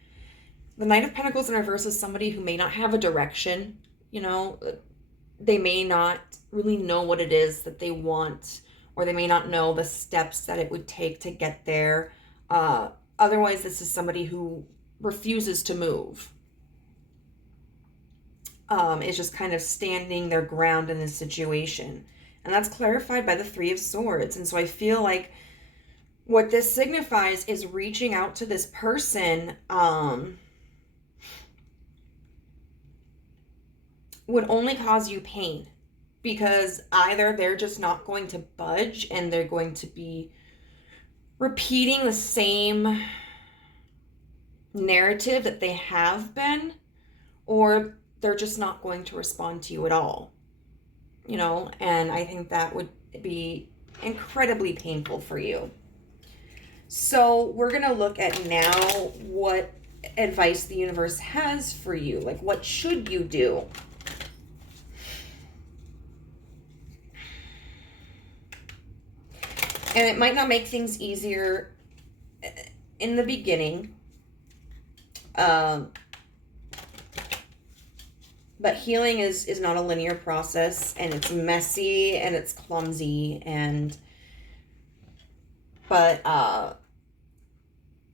the Knight of Pentacles in reverse is somebody who may not have a direction. They may not really know what it is that they want, or they may not know the steps that it would take to get there. Otherwise, this is somebody who refuses to move. Is just kind of standing their ground in this situation. And that's clarified by the Three of Swords. And so I feel like what this signifies is reaching out to this person would only cause you pain, because either they're just not going to budge and they're going to be repeating the same narrative that they have been, or they're just not going to respond to you at all. you know, and I think that would be incredibly painful for you. So we're going to look at now what advice the universe has for you. Like, what should you do? And it might not make things easier in the beginning. But healing is not a linear process, and it's messy and it's clumsy, but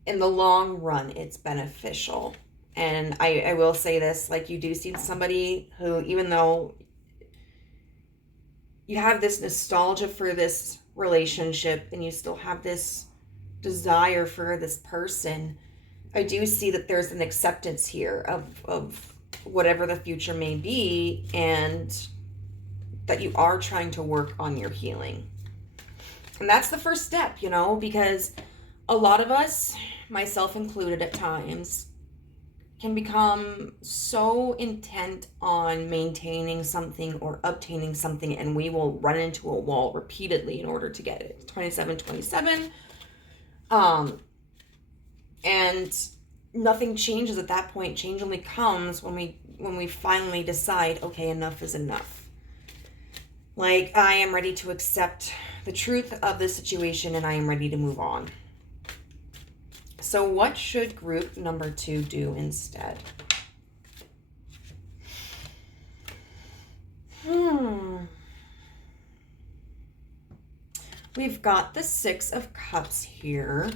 in the long run, it's beneficial. And I will say this, like, you do see somebody who, even though you have this nostalgia for this relationship and you still have this desire for this person, I do see that there's an acceptance here of whatever the future may be, and that you are trying to work on your healing. And that's the first step, you know, because a lot of us, myself included at times, can become so intent on maintaining something or obtaining something, and we will run into a wall repeatedly in order to get it. 2727. And nothing changes at that point. Change only comes when we finally decide, okay, enough is enough. Like, I am ready to accept the truth of this situation, and I am ready to move on. So what should group number 2 do instead? We've got the 6 of Cups here,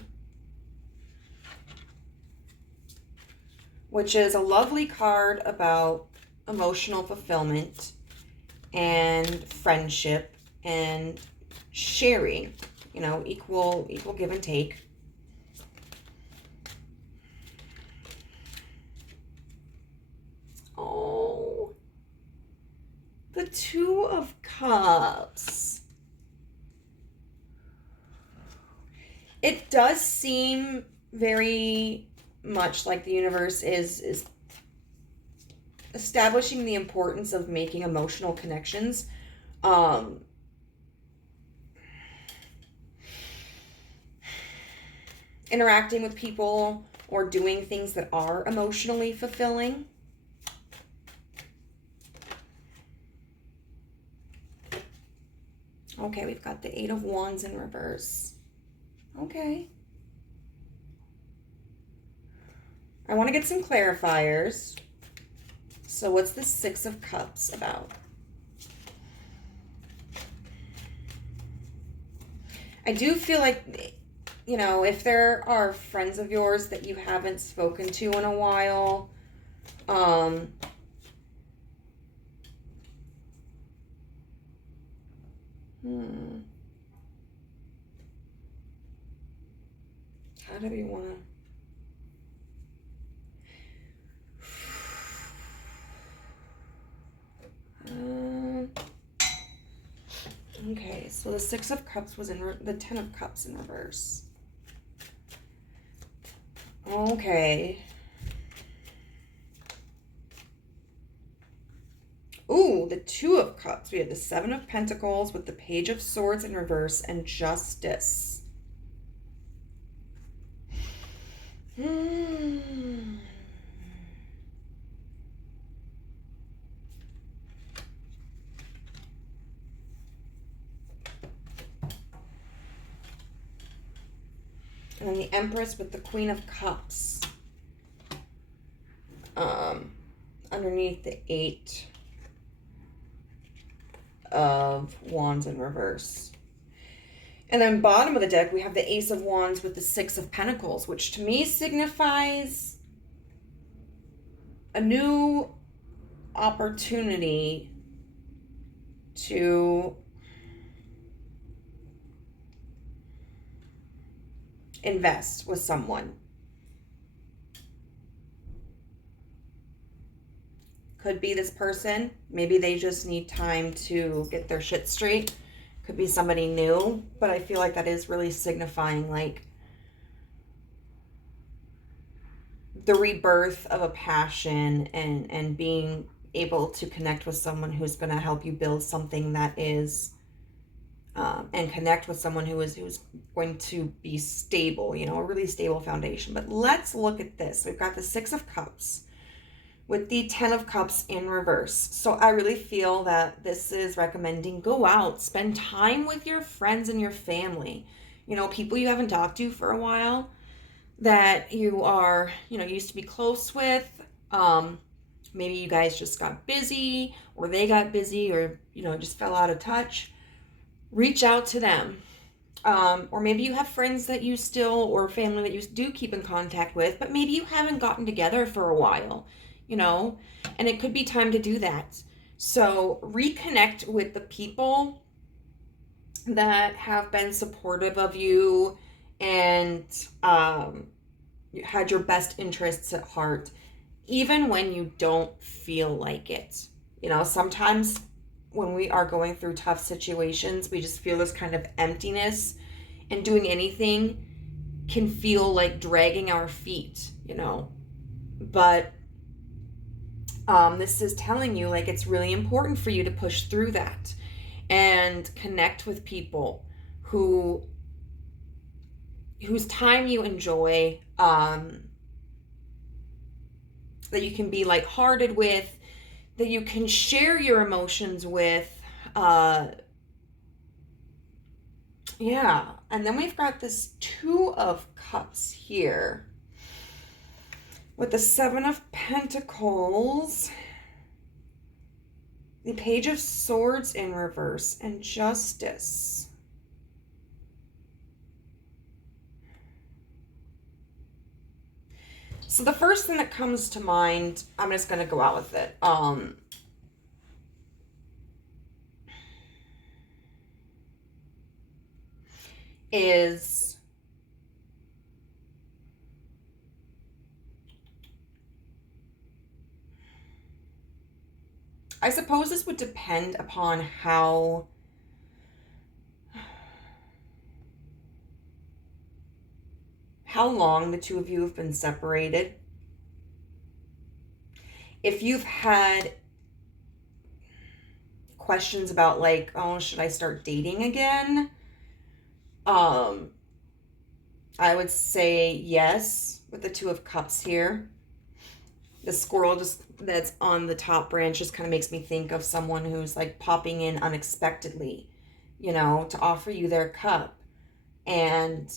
which is a lovely card about emotional fulfillment and friendship and sharing, you know, equal give and take. Oh, the 2 of Cups. It does seem very much like the universe is establishing the importance of making emotional connections. Interacting with people or doing things that are emotionally fulfilling. Okay, we've got the 8 of Wands in reverse. Okay. I want to get some clarifiers. So what's the 6 of Cups about? I do feel like, you know, if there are friends of yours that you haven't spoken to in a while, how do we want to... okay, so the 6 of Cups was in the 10 of Cups in reverse. Okay. Ooh, the 2 of Cups. We had the 7 of Pentacles with the Page of Swords in reverse and Justice. And then the Empress with the Queen of Cups. Underneath the 8 of Wands in reverse. And then bottom of the deck, we have the Ace of Wands with the 6 of Pentacles, which to me signifies a new opportunity to invest with someone. Could be this person. Maybe they just need time to get their shit straight. Could be somebody new, but I feel like that is really signifying like the rebirth of a passion and being able to connect with someone who's going to help you build something that is, and connect with someone who's going to be stable, you know, a really stable foundation. But let's look at this. We've got the Six of Cups with the Ten of Cups in reverse. So I really feel that this is recommending go out, spend time with your friends and your family. You know, people you haven't talked to for a while that you are, you know, used to be close with. Maybe you guys just got busy, or they got busy, or, you know, just fell out of touch. Reach out to them. Or maybe you have friends that you still, or family that you do keep in contact with, but maybe you haven't gotten together for a while, you know, and it could be time to do that. So reconnect with the people that have been supportive of you and had your best interests at heart, even when you don't feel like it. You know, sometimes when we are going through tough situations, we just feel this kind of emptiness, and doing anything can feel like dragging our feet, you know. But this is telling you, like, it's really important for you to push through that and connect with people whose time you enjoy, that you can be lighthearted with, that you can share your emotions with. Yeah. And then we've got this Two of Cups here with the Seven of Pentacles, the Page of Swords in reverse, and Justice. So the first thing that comes to mind, I'm just going to go out with it. Is I suppose this would depend upon how long the two of you have been separated. If you've had questions about, like, oh, should I start dating again? I would say yes with the Two of Cups here. The squirrel that's on the top branch just kind of makes me think of someone who's like popping in unexpectedly, you know, to offer you their cup, and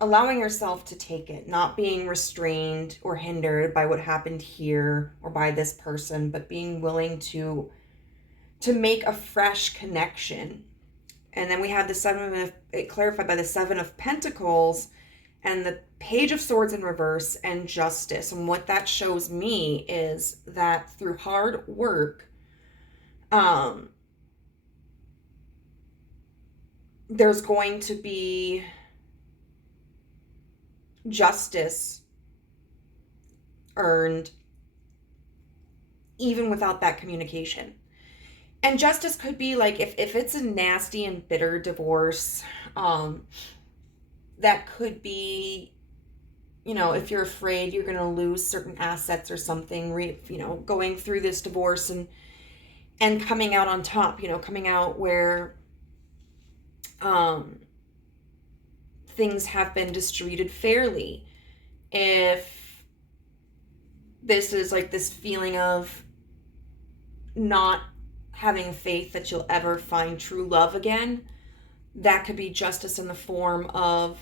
allowing yourself to take it, not being restrained or hindered by what happened here or by this person, but being willing to make a fresh connection. And then we have the clarified by the Seven of Pentacles and the Page of Swords in reverse and Justice. And what that shows me is that through hard work, there's going to be justice earned even without that communication. And justice could be like, if it's a nasty and bitter divorce, that could be, you know, if you're afraid you're going to lose certain assets or something, you know, going through this divorce and coming out on top, you know, coming out where things have been distributed fairly. If this is like this feeling of not having faith that you'll ever find true love again, that could be justice in the form of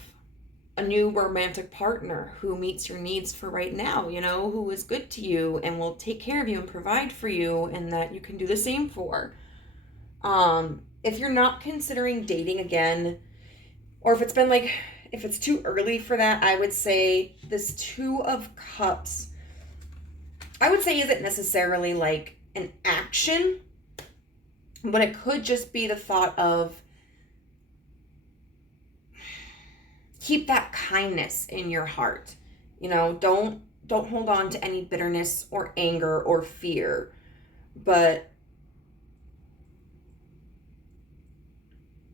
a new romantic partner who meets your needs for right now, you know, who is good to you and will take care of you and provide for you, and that you can do the same for. If you're not considering dating again, or if it's been like, if it's too early for that, I would say this Two of Cups, I would say, isn't necessarily like an action, but it could just be the thought of, keep that kindness in your heart. You know, don't hold on to any bitterness or anger or fear, but,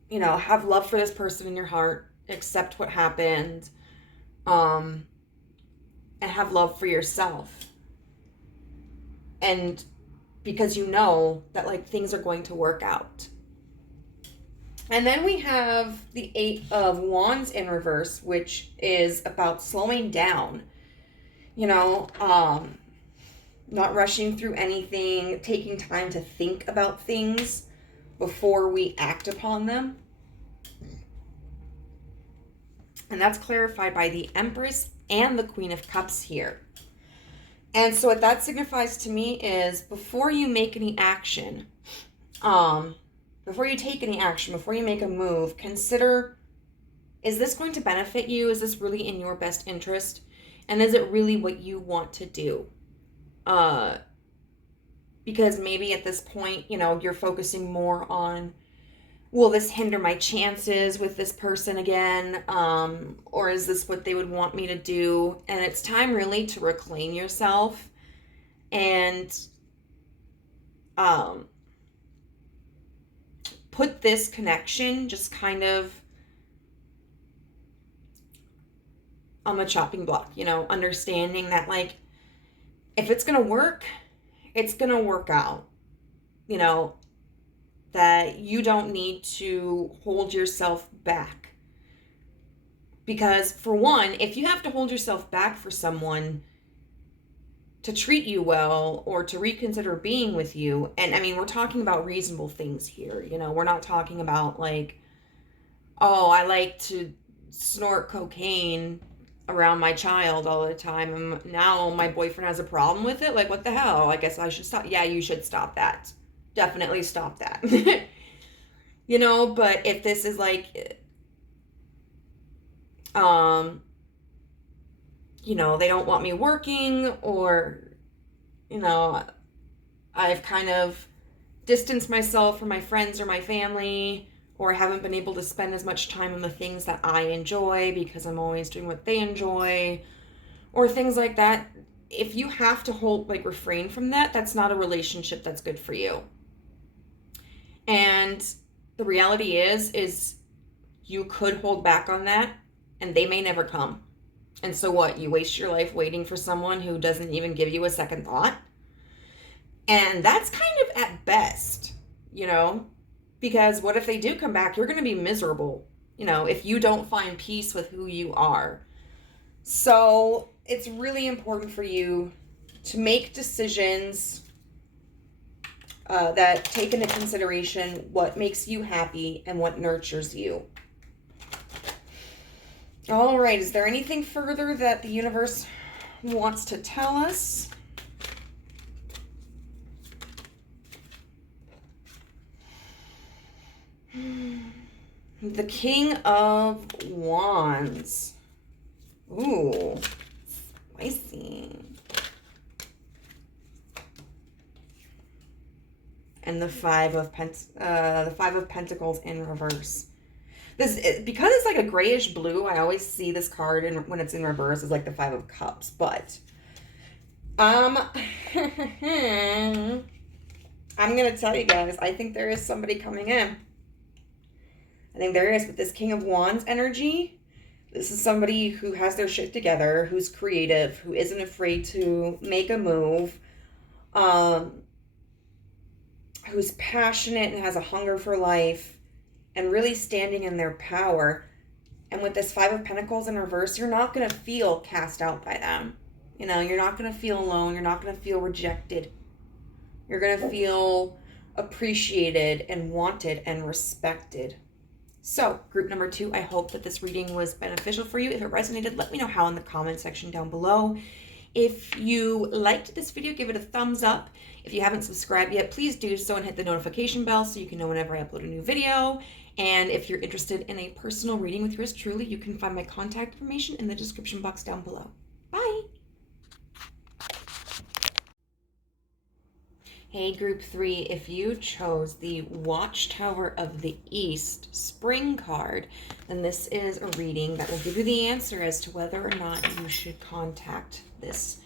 you know, have love for this person in your heart, accept what happened, and have love for yourself. And because you know that like things are going to work out. And then we have the 8 of Wands in reverse, which is about slowing down, not rushing through anything, taking time to think about things before we act upon them. And that's clarified by the Empress and the Queen of Cups here. And so what that signifies to me is before you make any action, before you take any action, before you make a move, consider, is this going to benefit you? Is this really in your best interest? And is it really what you want to do? Because maybe at this point, you're focusing more on, will this hinder my chances with this person again? Or is this what they would want me to do? And it's time really to reclaim yourself and put this connection just kind of on the chopping block, understanding that like, if it's going to work, it's going to work out, that you don't need to hold yourself back. Because for one, if you have to hold yourself back for someone to treat you well or to reconsider being with you, and I mean, we're talking about reasonable things here, we're not talking about like, oh, I like to snort cocaine around my child all the time, and now my boyfriend has a problem with it. Like, what the hell? I guess I should stop. Yeah, you should stop that. Definitely stop that. But if this is like, they don't want me working, or, I've kind of distanced myself from my friends or my family, or I haven't been able to spend as much time on the things that I enjoy because I'm always doing what they enjoy, or things like that. If you have to refrain from that, that's not a relationship that's good for you. And the reality is you could hold back on that and they may never come. And so what? You waste your life waiting for someone who doesn't even give you a second thought? And that's kind of at best, because what if they do come back? You're going to be miserable, if you don't find peace with who you are. So it's really important for you to make decisions that take into consideration what makes you happy and what nurtures you. All right, is there anything further that the universe wants to tell us? The King of Wands. Ooh, spicy. And the Five of Pentacles in reverse. This, because it's like a grayish blue, I always see this card when it's in reverse as like the Five of Cups. But I'm gonna tell you guys, I think there is somebody coming in. I think there is, with this King of Wands energy. This is somebody who has their shit together, who's creative, who isn't afraid to make a move, who's passionate and has a hunger for life, and really standing in their power. And with this Five of Pentacles in reverse, you're not going to feel cast out by them. You're not going to feel alone. You're not going to feel rejected. You're going to feel appreciated and wanted and respected. So, group number 2, I hope that this reading was beneficial for you. If it resonated, let me know how in the comment section down below. If you liked this video, give it a thumbs up. If you haven't subscribed yet, please do so and hit the notification bell so you can know whenever I upload a new video. And if you're interested in a personal reading with yours truly, you can find my contact information in the description box down below. Bye! Hey, group 3, if you chose the Watchtower of the East spring card, then this is a reading that will give you the answer as to whether or not you should contact this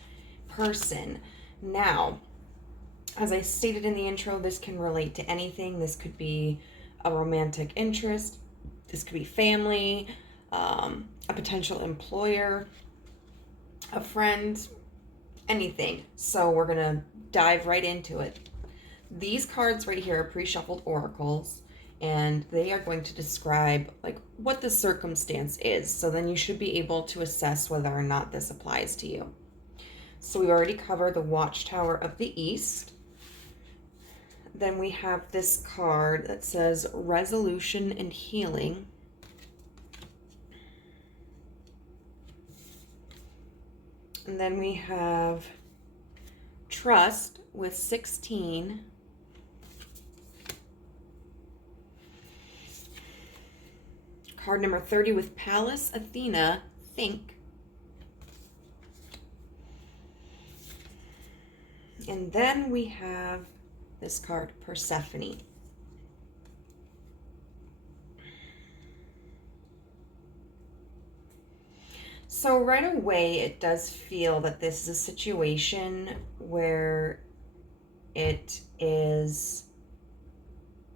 person. Now, as I stated in the intro, this can relate to anything. This could be a romantic interest. This could be family, a potential employer, a friend, anything. So we're going to dive right into it. These cards right here are pre-shuffled oracles, and they are going to describe like what the circumstance is. So then you should be able to assess whether or not this applies to you. So we've already covered the Watchtower of the East. Then we have this card that says resolution and healing. And then we have trust with 16. Card number 30 with Pallas, Athena, think. And then we have this card, Persephone. So right away, it does feel that this is a situation where it is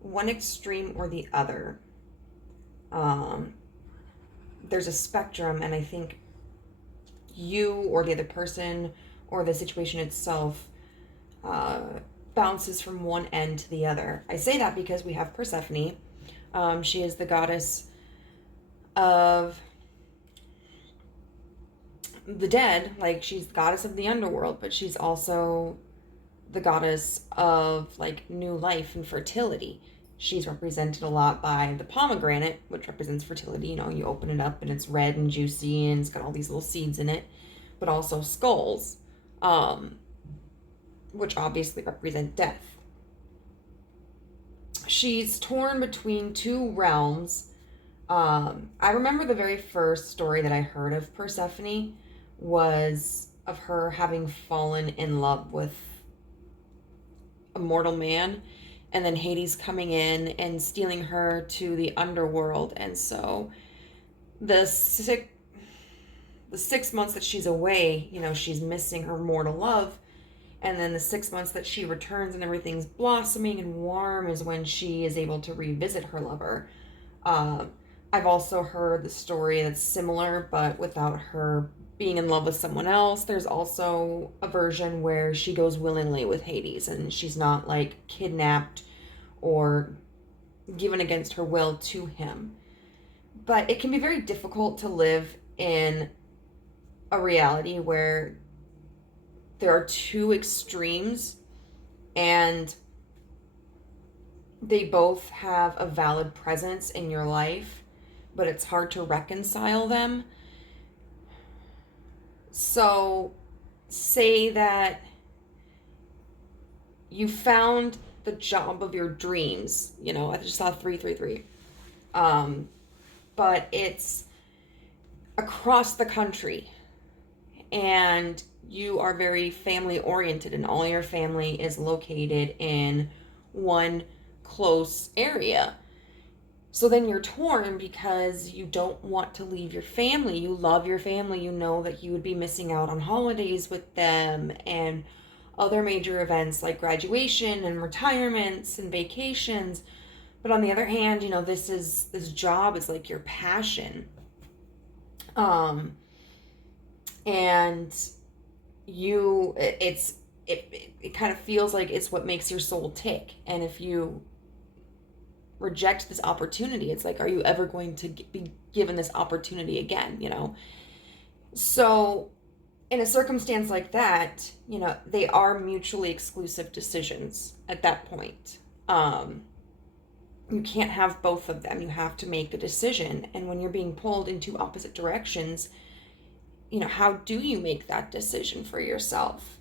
one extreme or the other. There's a spectrum, and I think you or the other person or the situation itself bounces from one end to the other. I say that because we have Persephone. She is the goddess of the dead, like she's the goddess of the underworld, but she's also the goddess of like new life and fertility. She's represented a lot by the pomegranate, which represents fertility. You know, you open it up and it's red and juicy and it's got all these little seeds in it, but also skulls, which obviously represent death. She's torn between two realms. I remember the very first story that I heard of Persephone was of her having fallen in love with a mortal man, and then Hades coming in and stealing her to the underworld. And so the 6 months that she's away, you know, she's missing her mortal love. And then the 6 months that she returns and everything's blossoming and warm is when she is able to revisit her lover. I've also heard the story that's similar, but without her being in love with someone else. There's also a version where she goes willingly with Hades and she's not like kidnapped or given against her will to him. But it can be very difficult to live in a reality where there are two extremes and they both have a valid presence in your life, but it's hard to reconcile them. So say that you found the job of your dreams. You know, I just saw 333. But it's across the country and you are very family oriented and all your family is located in one close area. So then you're torn because you don't want to leave your family. You love your family. You know that you would be missing out on holidays with them and other major events like graduation and retirements and vacations. But on the other hand, you know, this job is like your passion. And it kind of feels like it's what makes your soul tick. And if you reject this opportunity, it's like, are you ever going to be given this opportunity again, you know? So in a circumstance like that, you know, they are mutually exclusive decisions at that point. You can't have both of them. You have to make a decision. And when you're being pulled in two opposite directions, you know, how do you make that decision for yourself?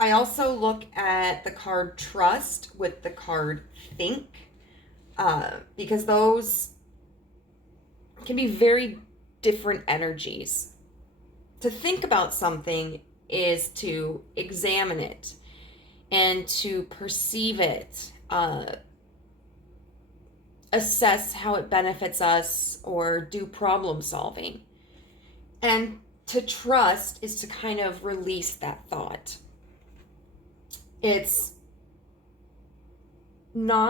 I also look at the card trust with the card think, because those can be very different energies. To think about something is to examine it and to perceive it, assess how it benefits us, or do problem solving. And to trust is to kind of release that thought. It's an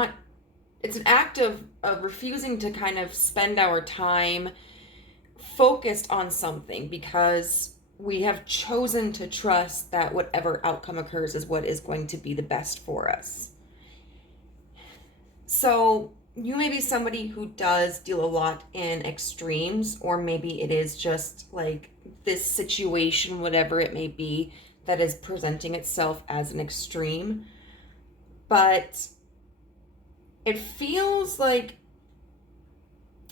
act of refusing to kind of spend our time focused on something because we have chosen to trust that whatever outcome occurs is what is going to be the best for us. So you may be somebody who does deal a lot in extremes, or maybe it is just like this situation, whatever it may be, that is presenting itself as an extreme. But it feels like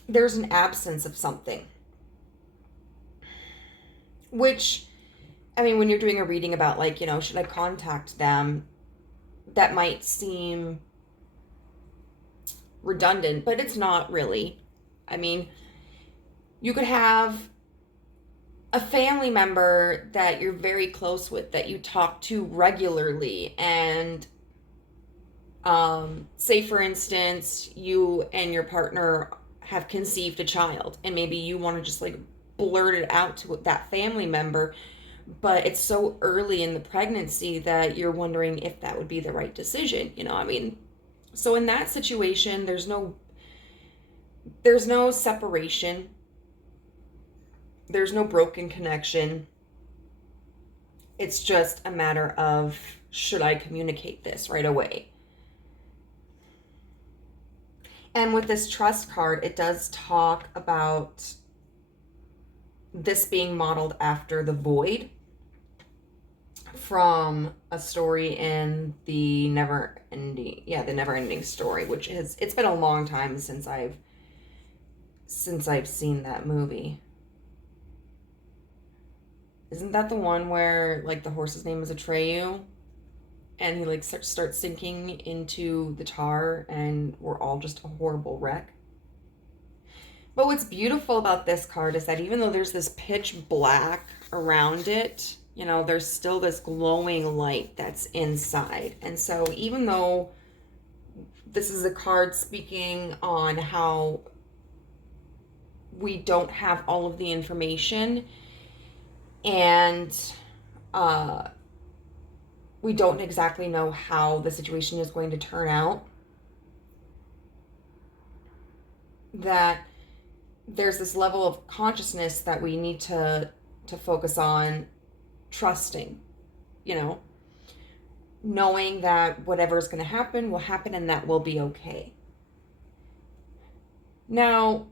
there's an absence of something. Which, I mean, when you're doing a reading about, like, you know, should I contact them? That might seem redundant, but it's not really. I mean, you could have a family member that you're very close with, that you talk to regularly, and say, for instance, you and your partner have conceived a child, and maybe you want to just like blurt it out to that family member, but it's so early in the pregnancy that you're wondering if that would be the right decision. You know, I mean, so in that situation, there's no separation. There's no broken connection. It's just a matter of, should I communicate this right away? And with this trust card, it does talk about this being modeled after the void from a story in the never ending story, which it's been a long time since I've seen that movie. Isn't that the one where like the horse's name is Atreyu, and he like starts sinking into the tar, and we're all just a horrible wreck? But what's beautiful about this card is that even though there's this pitch black around it, you know, there's still this glowing light that's inside. And so even though this is a card speaking on how we don't have all of the information, and we don't exactly know how the situation is going to turn out, that there's this level of consciousness that we need to focus on trusting, you know, knowing that whatever is going to happen will happen, and that will be okay. Now,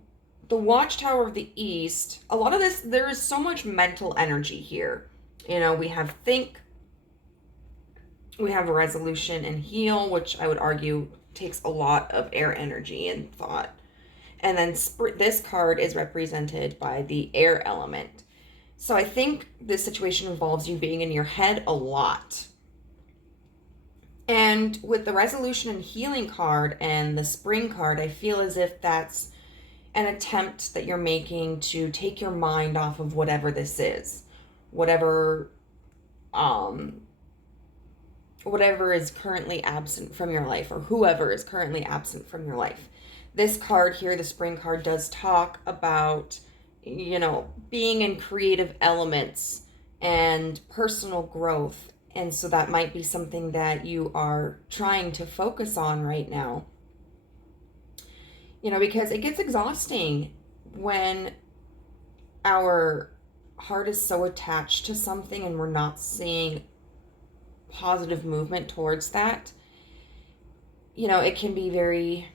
the Watchtower of the East, a lot of this, there is so much mental energy here. You know, we have think, we have a resolution and heal, which I would argue takes a lot of air energy and thought. And then this card is represented by the air element. So I think this situation involves you being in your head a lot. And with the resolution and healing card and the spring card, I feel as if that's an attempt that you're making to take your mind off of whatever this is. Whatever is currently absent from your life, or whoever is currently absent from your life. This card here, the spring card, does talk about, you know, being in creative elements and personal growth. And so that might be something that you are trying to focus on right now. You know, because it gets exhausting when our heart is so attached to something and we're not seeing positive movement towards that. You know, it can be very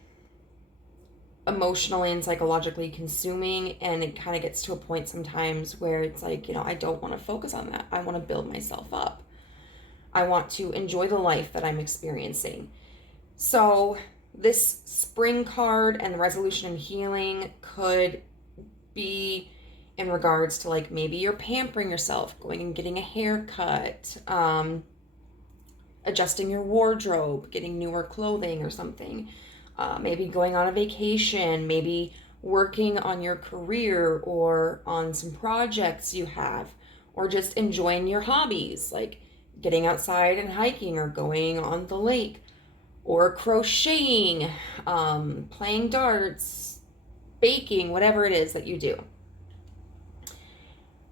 emotionally and psychologically consuming, and it kind of gets to a point sometimes where it's like, you know, I don't want to focus on that. I want to build myself up. I want to enjoy the life that I'm experiencing. So this spring card and the resolution and healing could be in regards to, like, maybe you're pampering yourself, going and getting a haircut, adjusting your wardrobe, getting newer clothing or something. Maybe going on a vacation, maybe working on your career or on some projects you have, or just enjoying your hobbies, like getting outside and hiking or going on the lake, or crocheting, playing darts, baking, whatever it is that you do.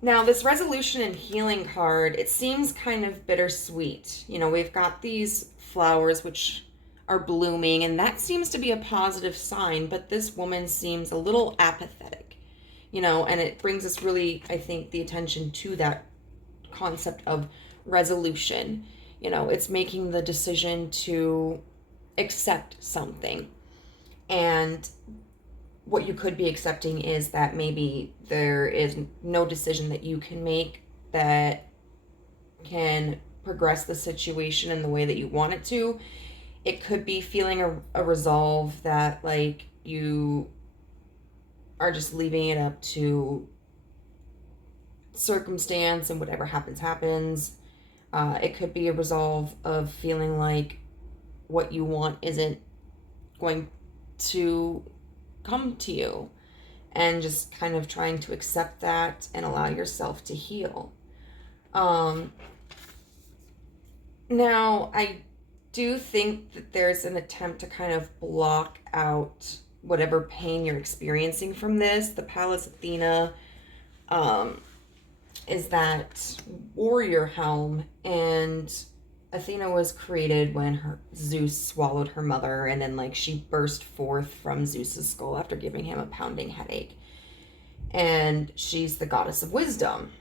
Now, this resolution and healing card, it seems kind of bittersweet. You know, we've got these flowers which are blooming, and that seems to be a positive sign, but this woman seems a little apathetic, you know, and it brings us really, I think, the attention to that concept of resolution. It's making the decision to accept something. And what you could be accepting is that maybe there is no decision that you can make that can progress the situation in the way that you want it to. It could be feeling a resolve that, like, you are just leaving it up to circumstance and whatever happens. It could be a resolve of feeling like what you want isn't going to come to you, and just kind of trying to accept that and allow yourself to heal. Now, I do think that there's an attempt to kind of block out whatever pain you're experiencing from this. The Pallas Athena is that warrior helm, and Athena was created when Zeus swallowed her mother, and then, like, she burst forth from Zeus's skull after giving him a pounding headache. And she's the goddess of wisdom.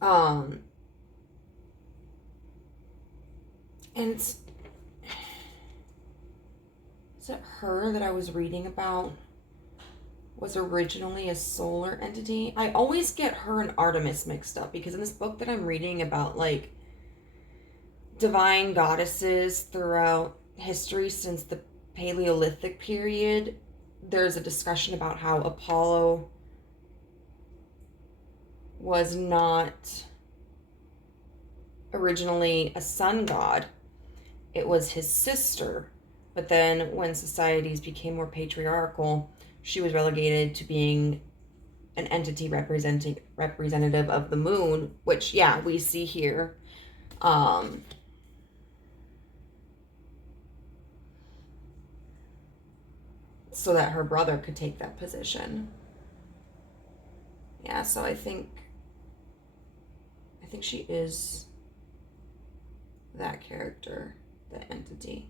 And is it her that I was reading about was originally a solar entity? I always get her and Artemis mixed up, because in this book that I'm reading about, like, divine goddesses throughout history since the Paleolithic period, there's a discussion about how Apollo was not originally a sun god. It was his sister. But then when societies became more patriarchal, she was relegated to being an entity representative of the moon, which, yeah, we see here. So that her brother could take that position. Yeah, so I think she is that character, that entity.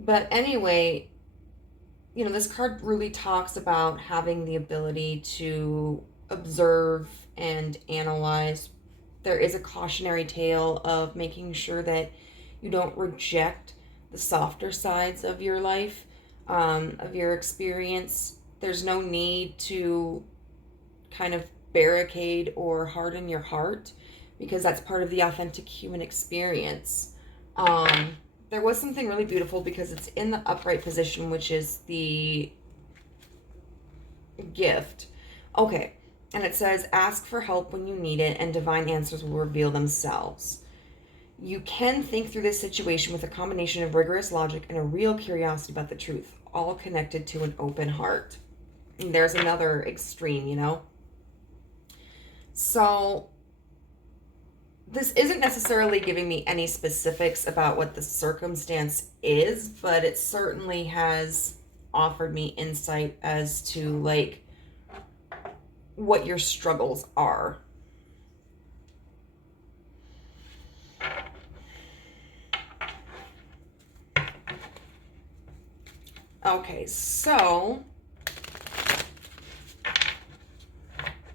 But anyway, this card really talks about having the ability to observe and analyze. There is a cautionary tale of making sure that you don't reject the softer sides of your life, of your experience. There's no need to kind of barricade or harden your heart, because that's part of the authentic human experience. There was something really beautiful, because it's in the upright position, which is the gift. Okay, and it says, ask for help when you need it, and divine answers will reveal themselves. You can think through this situation with a combination of rigorous logic and a real curiosity about the truth, all connected to an open heart. And there's another extreme, So this isn't necessarily giving me any specifics about what the circumstance is, but it certainly has offered me insight as to, like, what your struggles are. Okay, so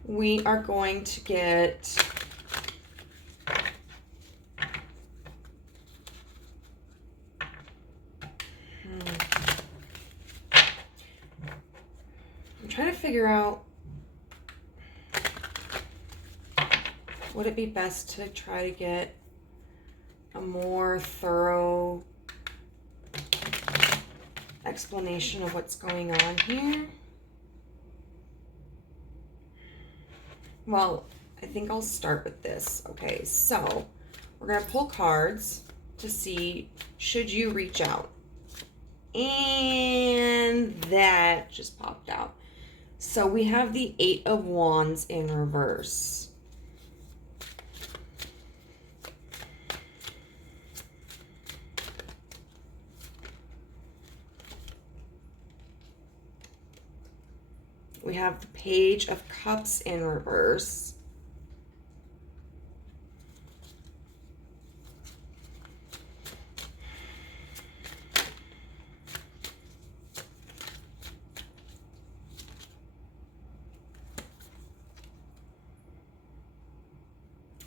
we are going to get I'm trying to figure out, would it be best to try to get a more thorough explanation of what's going on here? Well, I think I'll start with this. Okay, so we're going to pull cards to see, should you reach out? And that just popped out. So we have the 8 of Wands in reverse. We have the Page of Cups in reverse.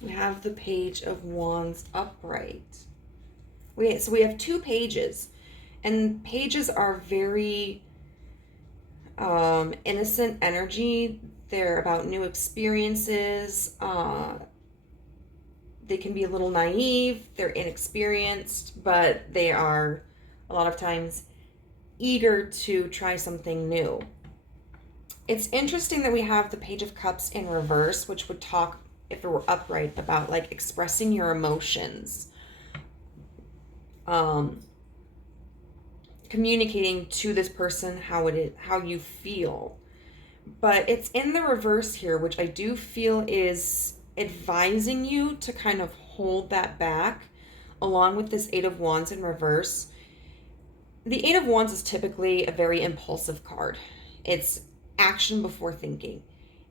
We have the Page of Wands upright. So we have two pages, and pages are very innocent energy. They're about new experiences. They can be a little naive. They're inexperienced, but they are a lot of times eager to try something new. It's interesting that we have the Page of Cups in reverse, which would talk, if it were upright, about like expressing your emotions, communicating to this person how you feel. But it's in the reverse here, which I do feel is advising you to kind of hold that back, along with this Eight of Wands in reverse. The Eight of Wands is typically a very impulsive card. It's action before thinking.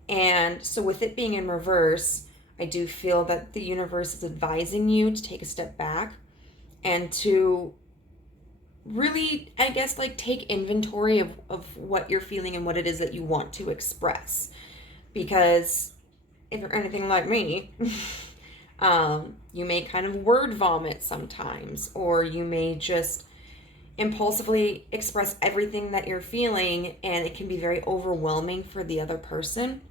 And so with it being in reverse, I do feel that the universe is advising you to take a step back and to really, I guess, like take inventory of what you're feeling and what it is that you want to express. Because if you're anything like me, you may kind of word vomit sometimes, or you may just impulsively express everything that you're feeling, and it can be very overwhelming for the other person.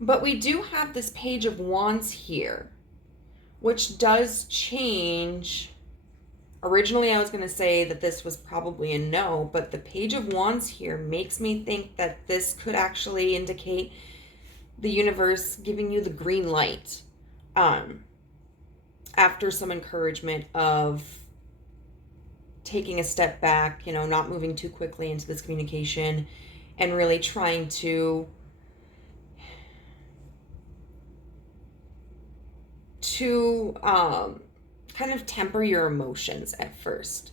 But we do have this Page of Wands here, which does change. Originally, I was going to say that this was probably a no, but the Page of Wands here makes me think that this could actually indicate the universe giving you the green light after some encouragement of taking a step back, not moving too quickly into this communication, and really trying to kind of temper your emotions at first.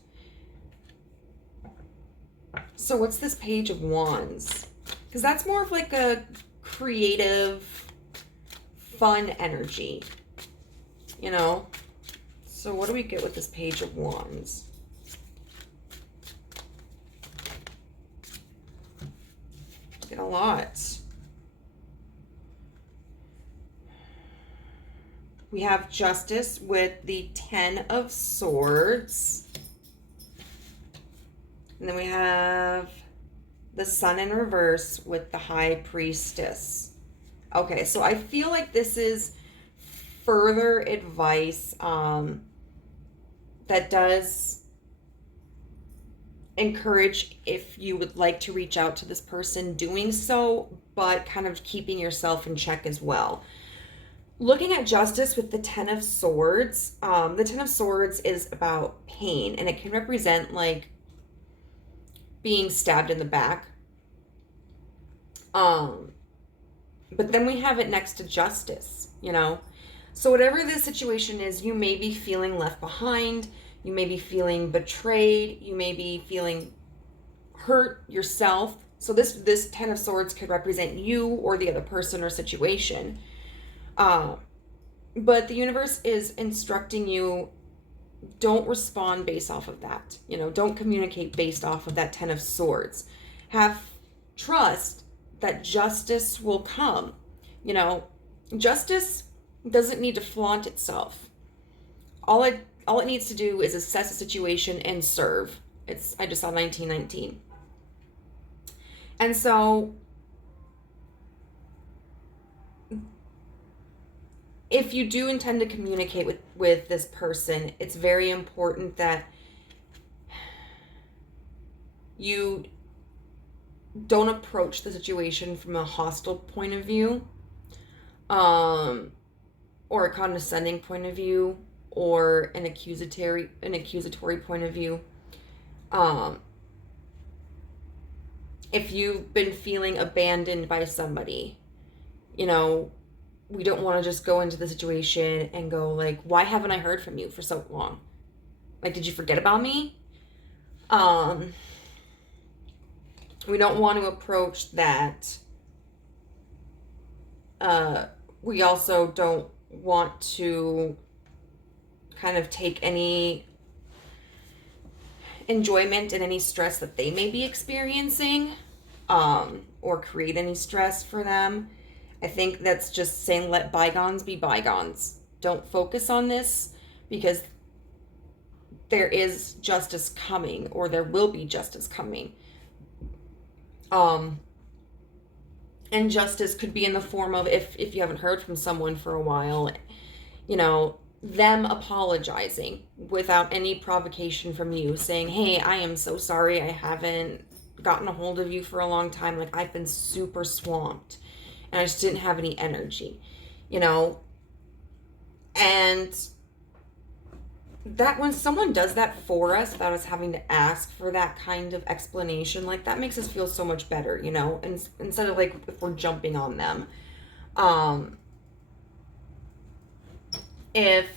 So what's this Page of Wands? Because that's more of like a creative, fun energy, So what do we get with this Page of Wands? Get a lot. We have Justice with the Ten of Swords. And then we have the Sun in reverse with the High Priestess. Okay, so I feel like this is further advice that does encourage, if you would like to reach out to this person, doing so, but kind of keeping yourself in check as well. Looking at Justice with the Ten of Swords, the Ten of Swords is about pain, and it can represent like being stabbed in the back. But then we have it next to Justice, So whatever the situation is, you may be feeling left behind, you may be feeling betrayed, you may be feeling hurt yourself. So this Ten of Swords could represent you or the other person or situation. But the universe is instructing you, don't respond based off of that. Don't communicate based off of that Ten of Swords. Have trust that justice will come. Justice doesn't need to flaunt itself. All it needs to do is assess the situation and serve. I just saw 1919. And so if you do intend to communicate with this person, it's very important that you don't approach the situation from a hostile point of view, or a condescending point of view, or an accusatory point of view. If you've been feeling abandoned by somebody, we don't want to just go into the situation and go like, why haven't I heard from you for so long? Like, did you forget about me? We don't want to approach that. We also don't want to kind of take any enjoyment in any stress that they may be experiencing, or create any stress for them. I think that's just saying let bygones be bygones. Don't focus on this, because there is justice coming, or there will be justice coming. And justice could be in the form of, if you haven't heard from someone for a while, them apologizing without any provocation from you, saying, hey, I am so sorry, I haven't gotten a hold of you for a long time. Like, I've been super swamped and I just didn't have any energy, and that when someone does that for us without us having to ask for that kind of explanation, like, that makes us feel so much better, and instead of like if we're jumping on them. If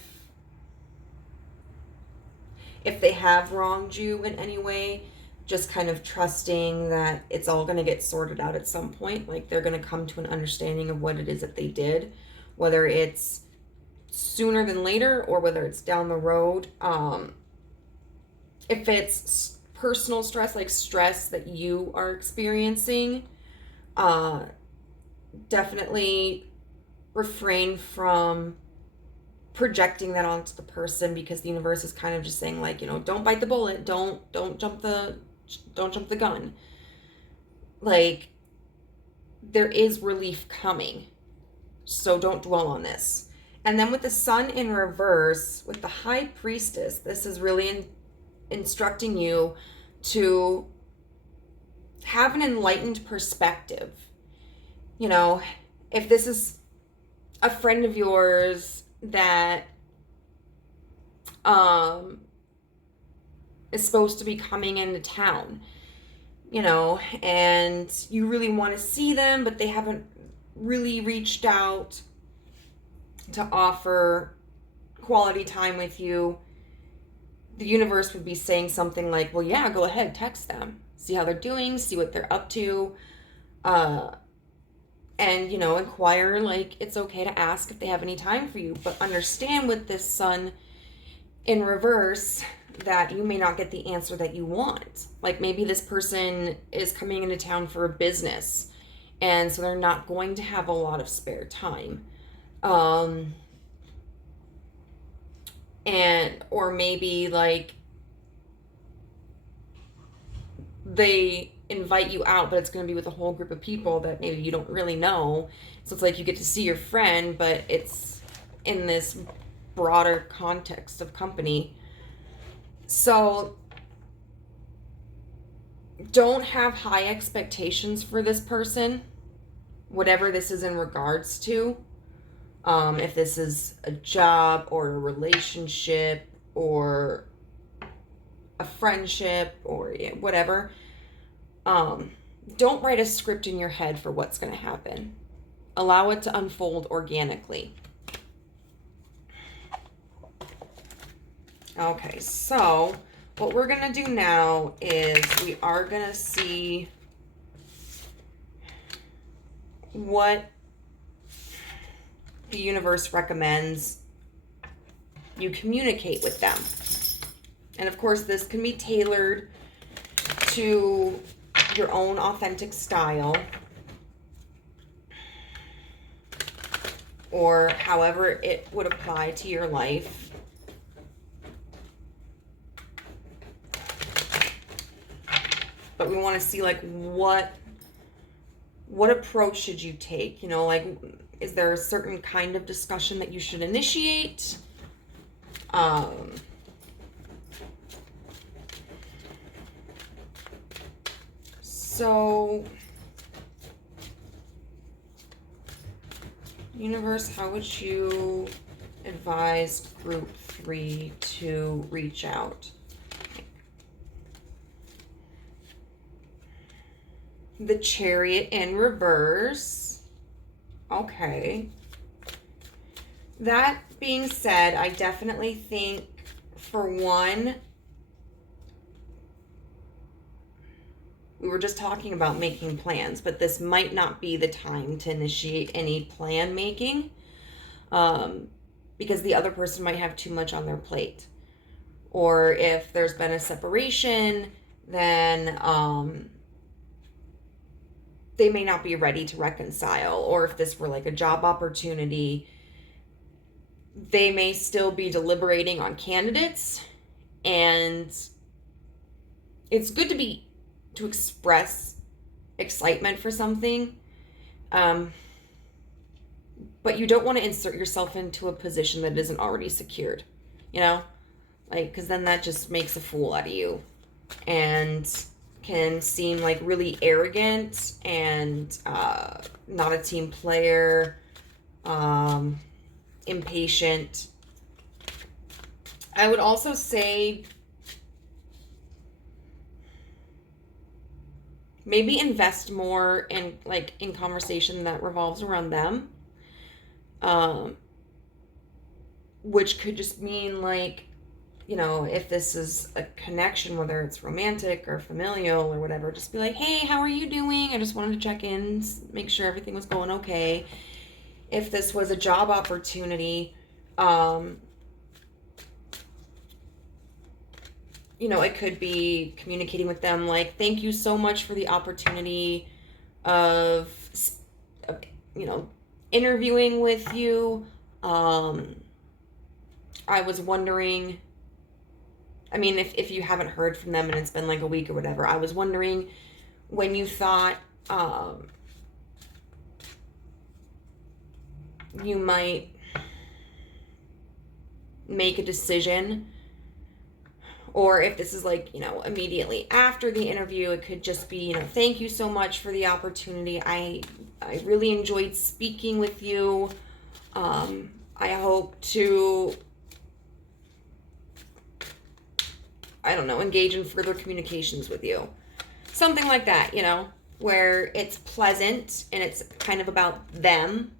they have wronged you in any way, just kind of trusting that it's all going to get sorted out at some point. Like, they're going to come to an understanding of what it is that they did, whether it's sooner than later or whether it's down the road. If it's personal stress, like stress that you are experiencing, definitely refrain from projecting that onto the person, because the universe is kind of just saying, like, don't bite the bullet, don't jump the gun. Like, there is relief coming, so don't dwell on this. And then with the sun in reverse, with the high priestess, this is really instructing you to have an enlightened perspective. If this is a friend of yours that is supposed to be coming into town, and you really want to see them, but they haven't really reached out to offer quality time with you, the universe would be saying something like, well, yeah, go ahead, text them, see how they're doing, see what they're up to, and, inquire, like, it's okay to ask if they have any time for you, but understand with this sun in reverse that you may not get the answer that you want. Like, maybe this person is coming into town for a business, and so they're not going to have a lot of spare time. Or maybe, like, they invite you out, but it's going to be with a whole group of people that maybe you don't really know. So it's like you get to see your friend, but it's in this broader context of company. So don't have high expectations for this person, whatever this is in regards to. If this is a job or a relationship or a friendship or whatever, don't write a script in your head for what's going to happen. Allow it to unfold organically. Okay, so what we're going to do now is we are going to see what the universe recommends you communicate with them. And of course, this can be tailored to your own authentic style, or however it would apply to your life. But we want to see, like, what approach should you take? Like, is there a certain kind of discussion that you should initiate? So, universe, how would you advise group 3 to reach out? The Chariot in reverse. Okay. That being said, I definitely think, for one, we were just talking about making plans, but this might not be the time to initiate any plan making, because the other person might have too much on their plate. Or if there's been a separation, then they may not be ready to reconcile, or if this were like a job opportunity, they may still be deliberating on candidates. And it's good to express excitement for something, but you don't want to insert yourself into a position that isn't already secured, you know, like, because then that just makes a fool out of you and can seem like really arrogant and not a team player, impatient. I would also say maybe invest more in conversation that revolves around them, which could just mean like, you know, if this is a connection, whether it's romantic or familial or whatever, just be like, hey, how are you doing? I just wanted to check in, make sure everything was going okay. If this was a job opportunity, you know, it could be communicating with them like, thank you so much for the opportunity of you know, interviewing with you. I was wondering, I mean, if you haven't heard from them and it's been like a week or whatever, I was wondering when you thought you might make a decision, or if this is like, you know, immediately after the interview, it could just be, you know, thank you so much for the opportunity. I really enjoyed speaking with you. I hope to, I don't know, engage in further communications with you. Something like that, you know, where it's pleasant and it's kind of about them.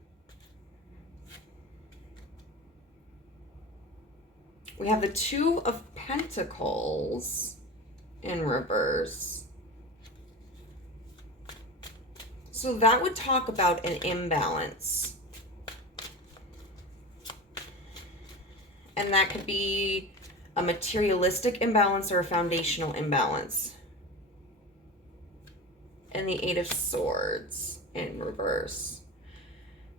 We have the Two of Pentacles in reverse. So that would talk about an imbalance. And that could be a materialistic imbalance or a foundational imbalance. And the Eight of Swords in reverse.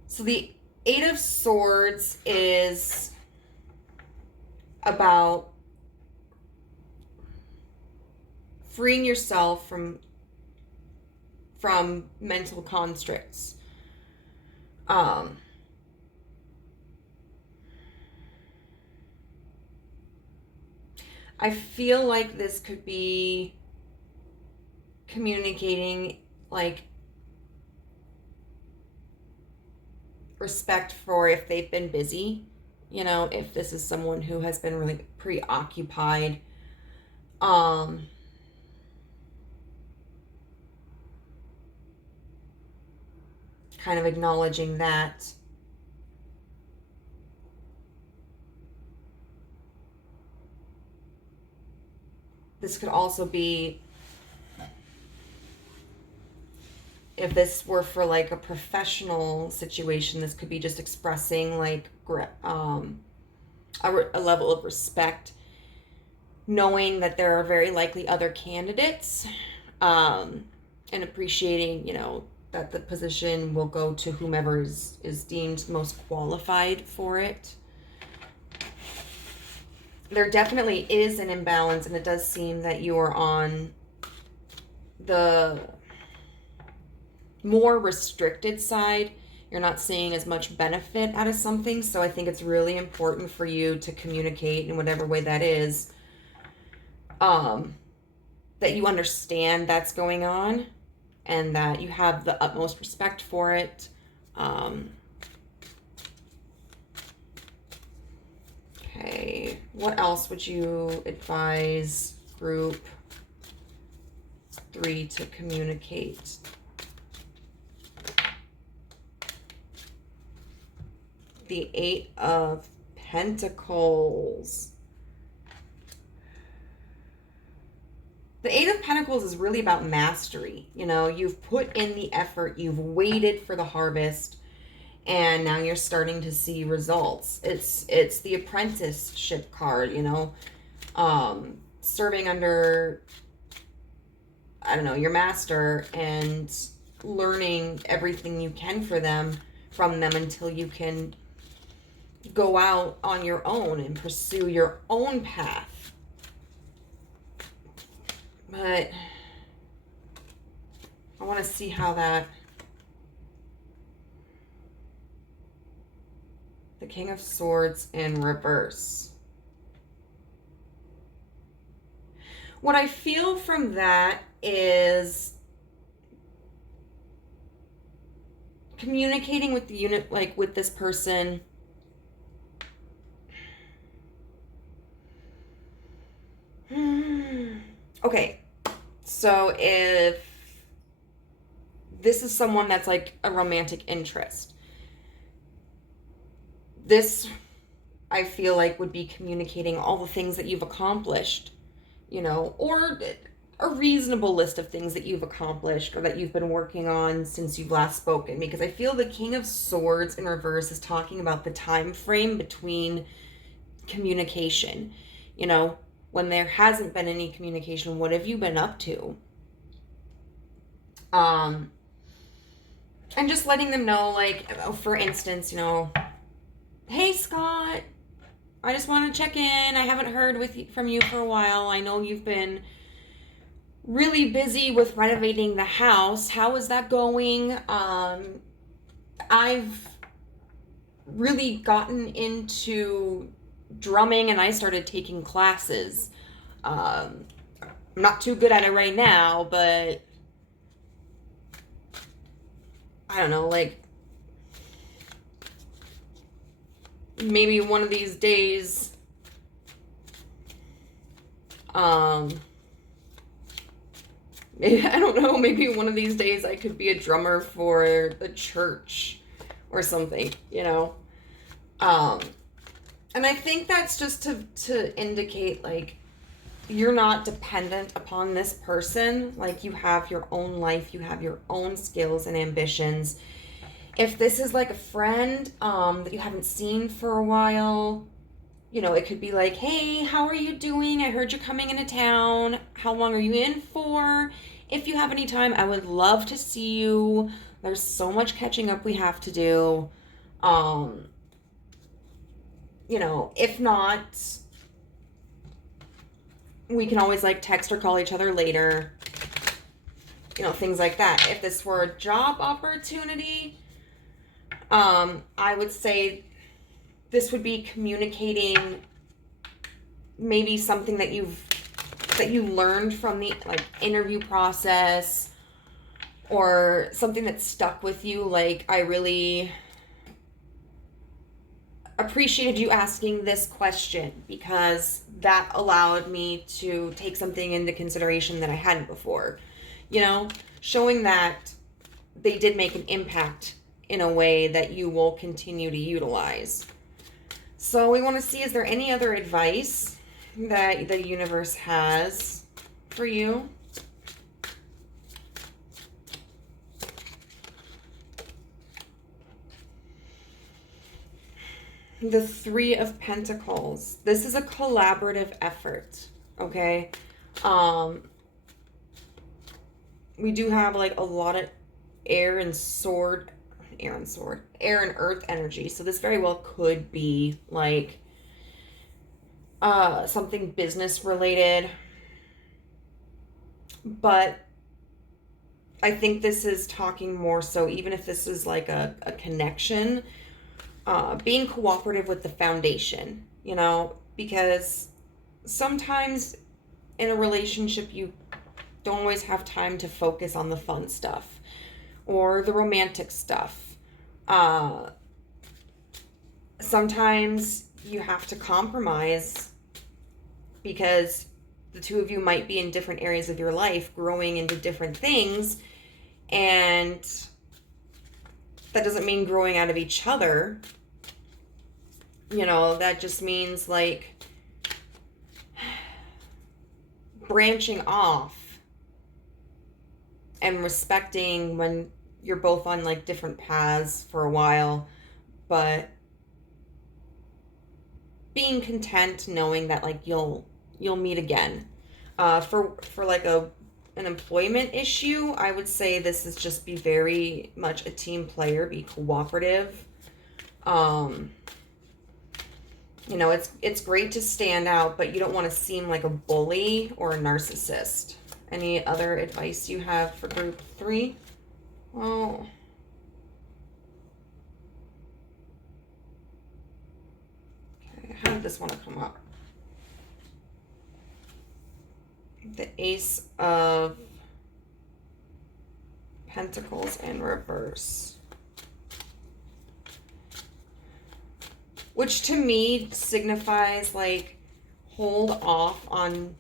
So the Eight of Swords is about freeing yourself from mental constricts. I feel like this could be communicating like respect for if they've been busy, you know, if this is someone who has been really preoccupied. Kind of acknowledging that. This could also be, if this were for like a professional situation, this could be just expressing like a level of respect, knowing that there are very likely other candidates, and appreciating, you know, that the position will go to whomever is deemed most qualified for it. There definitely is an imbalance, and it does seem that you are on the more restricted side. You're not seeing as much benefit out of something, so I think it's really important for you to communicate in whatever way that is, that you understand that's going on and that you have the utmost respect for it. Okay, what else would you advise group 3 to communicate? The Eight of Pentacles. The Eight of Pentacles is really about mastery. You know, you've put in the effort, you've waited for the harvest, and now you're starting to see results. It's the apprenticeship card, you know, serving under, I don't know, your master, and learning everything you can from them until you can go out on your own and pursue your own path. But I want to see how that... The King of Swords in reverse. What I feel from that is communicating with the unit, like with this person. Okay, so if this is someone that's like a romantic interest, this, I feel like, would be communicating all the things that you've accomplished, you know, or a reasonable list of things that you've accomplished or that you've been working on since you've last spoken. Because I feel the King of Swords in reverse is talking about the time frame between communication. You know, when there hasn't been any communication, what have you been up to? And just letting them know, like, for instance, you know, hey, Scott, I just want to check in. I haven't heard from you for a while. I know you've been really busy with renovating the house. How is that going? I've really gotten into drumming and I started taking classes. I'm not too good at it right now, but I don't know, like, maybe one of these days, maybe, I don't know, maybe one of these days I could be a drummer for the church or something, you know? And I think that's just to indicate, like, you're not dependent upon this person. Like, you have your own life, you have your own skills and ambitions. If this is like a friend that you haven't seen for a while, you know, it could be like, hey, how are you doing? I heard you're coming into town. How long are you in for? If you have any time, I would love to see you. There's so much catching up we have to do. You know, if not, we can always like text or call each other later. You know, things like that. If this were a job opportunity, I would say this would be communicating maybe something that you learned from the like interview process, or something that stuck with you. Like, I really appreciated you asking this question because that allowed me to take something into consideration that I hadn't before. You know, showing that they did make an impact in a way that you will continue to utilize. So we want to see, is there any other advice that the universe has for you? The Three of Pentacles. This is a collaborative effort, okay? We do have like a lot of air and earth energy. So this very well could be like something business related. But I think this is talking more so, even if this is like a connection, being cooperative with the foundation, you know, because sometimes in a relationship you don't always have time to focus on the fun stuff or the romantic stuff. Sometimes you have to compromise because the two of you might be in different areas of your life, growing into different things, and that doesn't mean growing out of each other. You know, that just means like branching off and respecting when you're both on like different paths for a while, but being content knowing that like you'll meet again. For like a an employment issue, I would say this is just be very much a team player, be cooperative. You know, it's great to stand out, but you don't want to seem like a bully or a narcissist. Any other advice you have for group 3? Oh. Okay, how did this one come up? The Ace of Pentacles in reverse. Which to me signifies like hold off on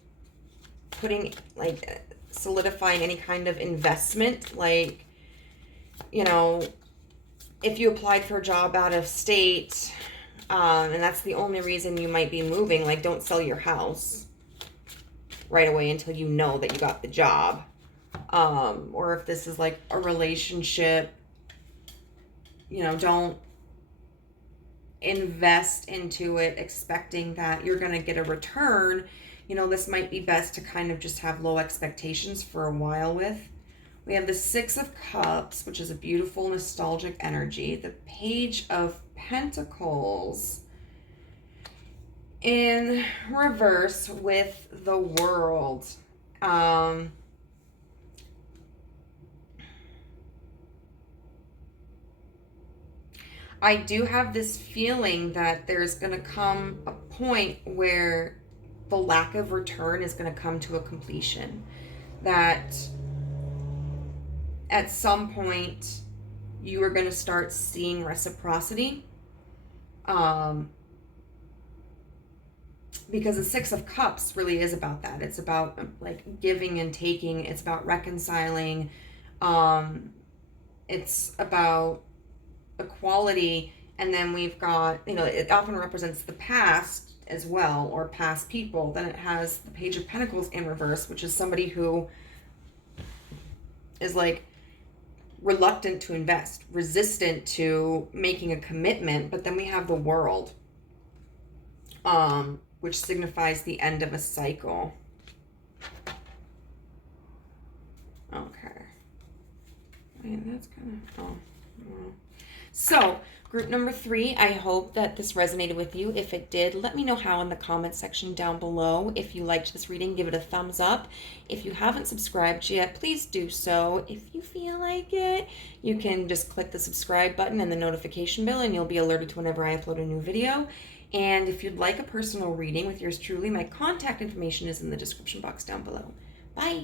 putting, like solidifying any kind of investment. Like, you know, if you applied for a job out of state, and that's the only reason you might be moving, like don't sell your house right away until you know that you got the job. Or if this is like a relationship, you know, don't invest into it expecting that you're going to get a return. You know, this might be best to kind of just have low expectations for a while with. We have the Six of Cups, which is a beautiful nostalgic energy. The Page of Pentacles in reverse with the World. I do have this feeling that there's going to come a point where the lack of return is going to come to a completion. That at some point you are going to start seeing reciprocity. Because the Six of Cups really is about that. It's about like giving and taking. It's about reconciling. It's about equality. And then we've got, you know, it often represents the past as well, or past people. Then it has the Page of Pentacles in reverse, which is somebody who is like reluctant to invest, resistant to making a commitment. But then we have the World, which signifies the end of a cycle. Okay. I mean, that's kind of, So, group number 3, I hope that this resonated with you. If it did, let me know how in the comment section down below. If you liked this reading, give it a thumbs up. If you haven't subscribed yet, please do so. If you feel like it, you can just click the subscribe button and the notification bell, and you'll be alerted to whenever I upload a new video. And if you'd like a personal reading with yours truly, my contact information is in the description box down below. Bye.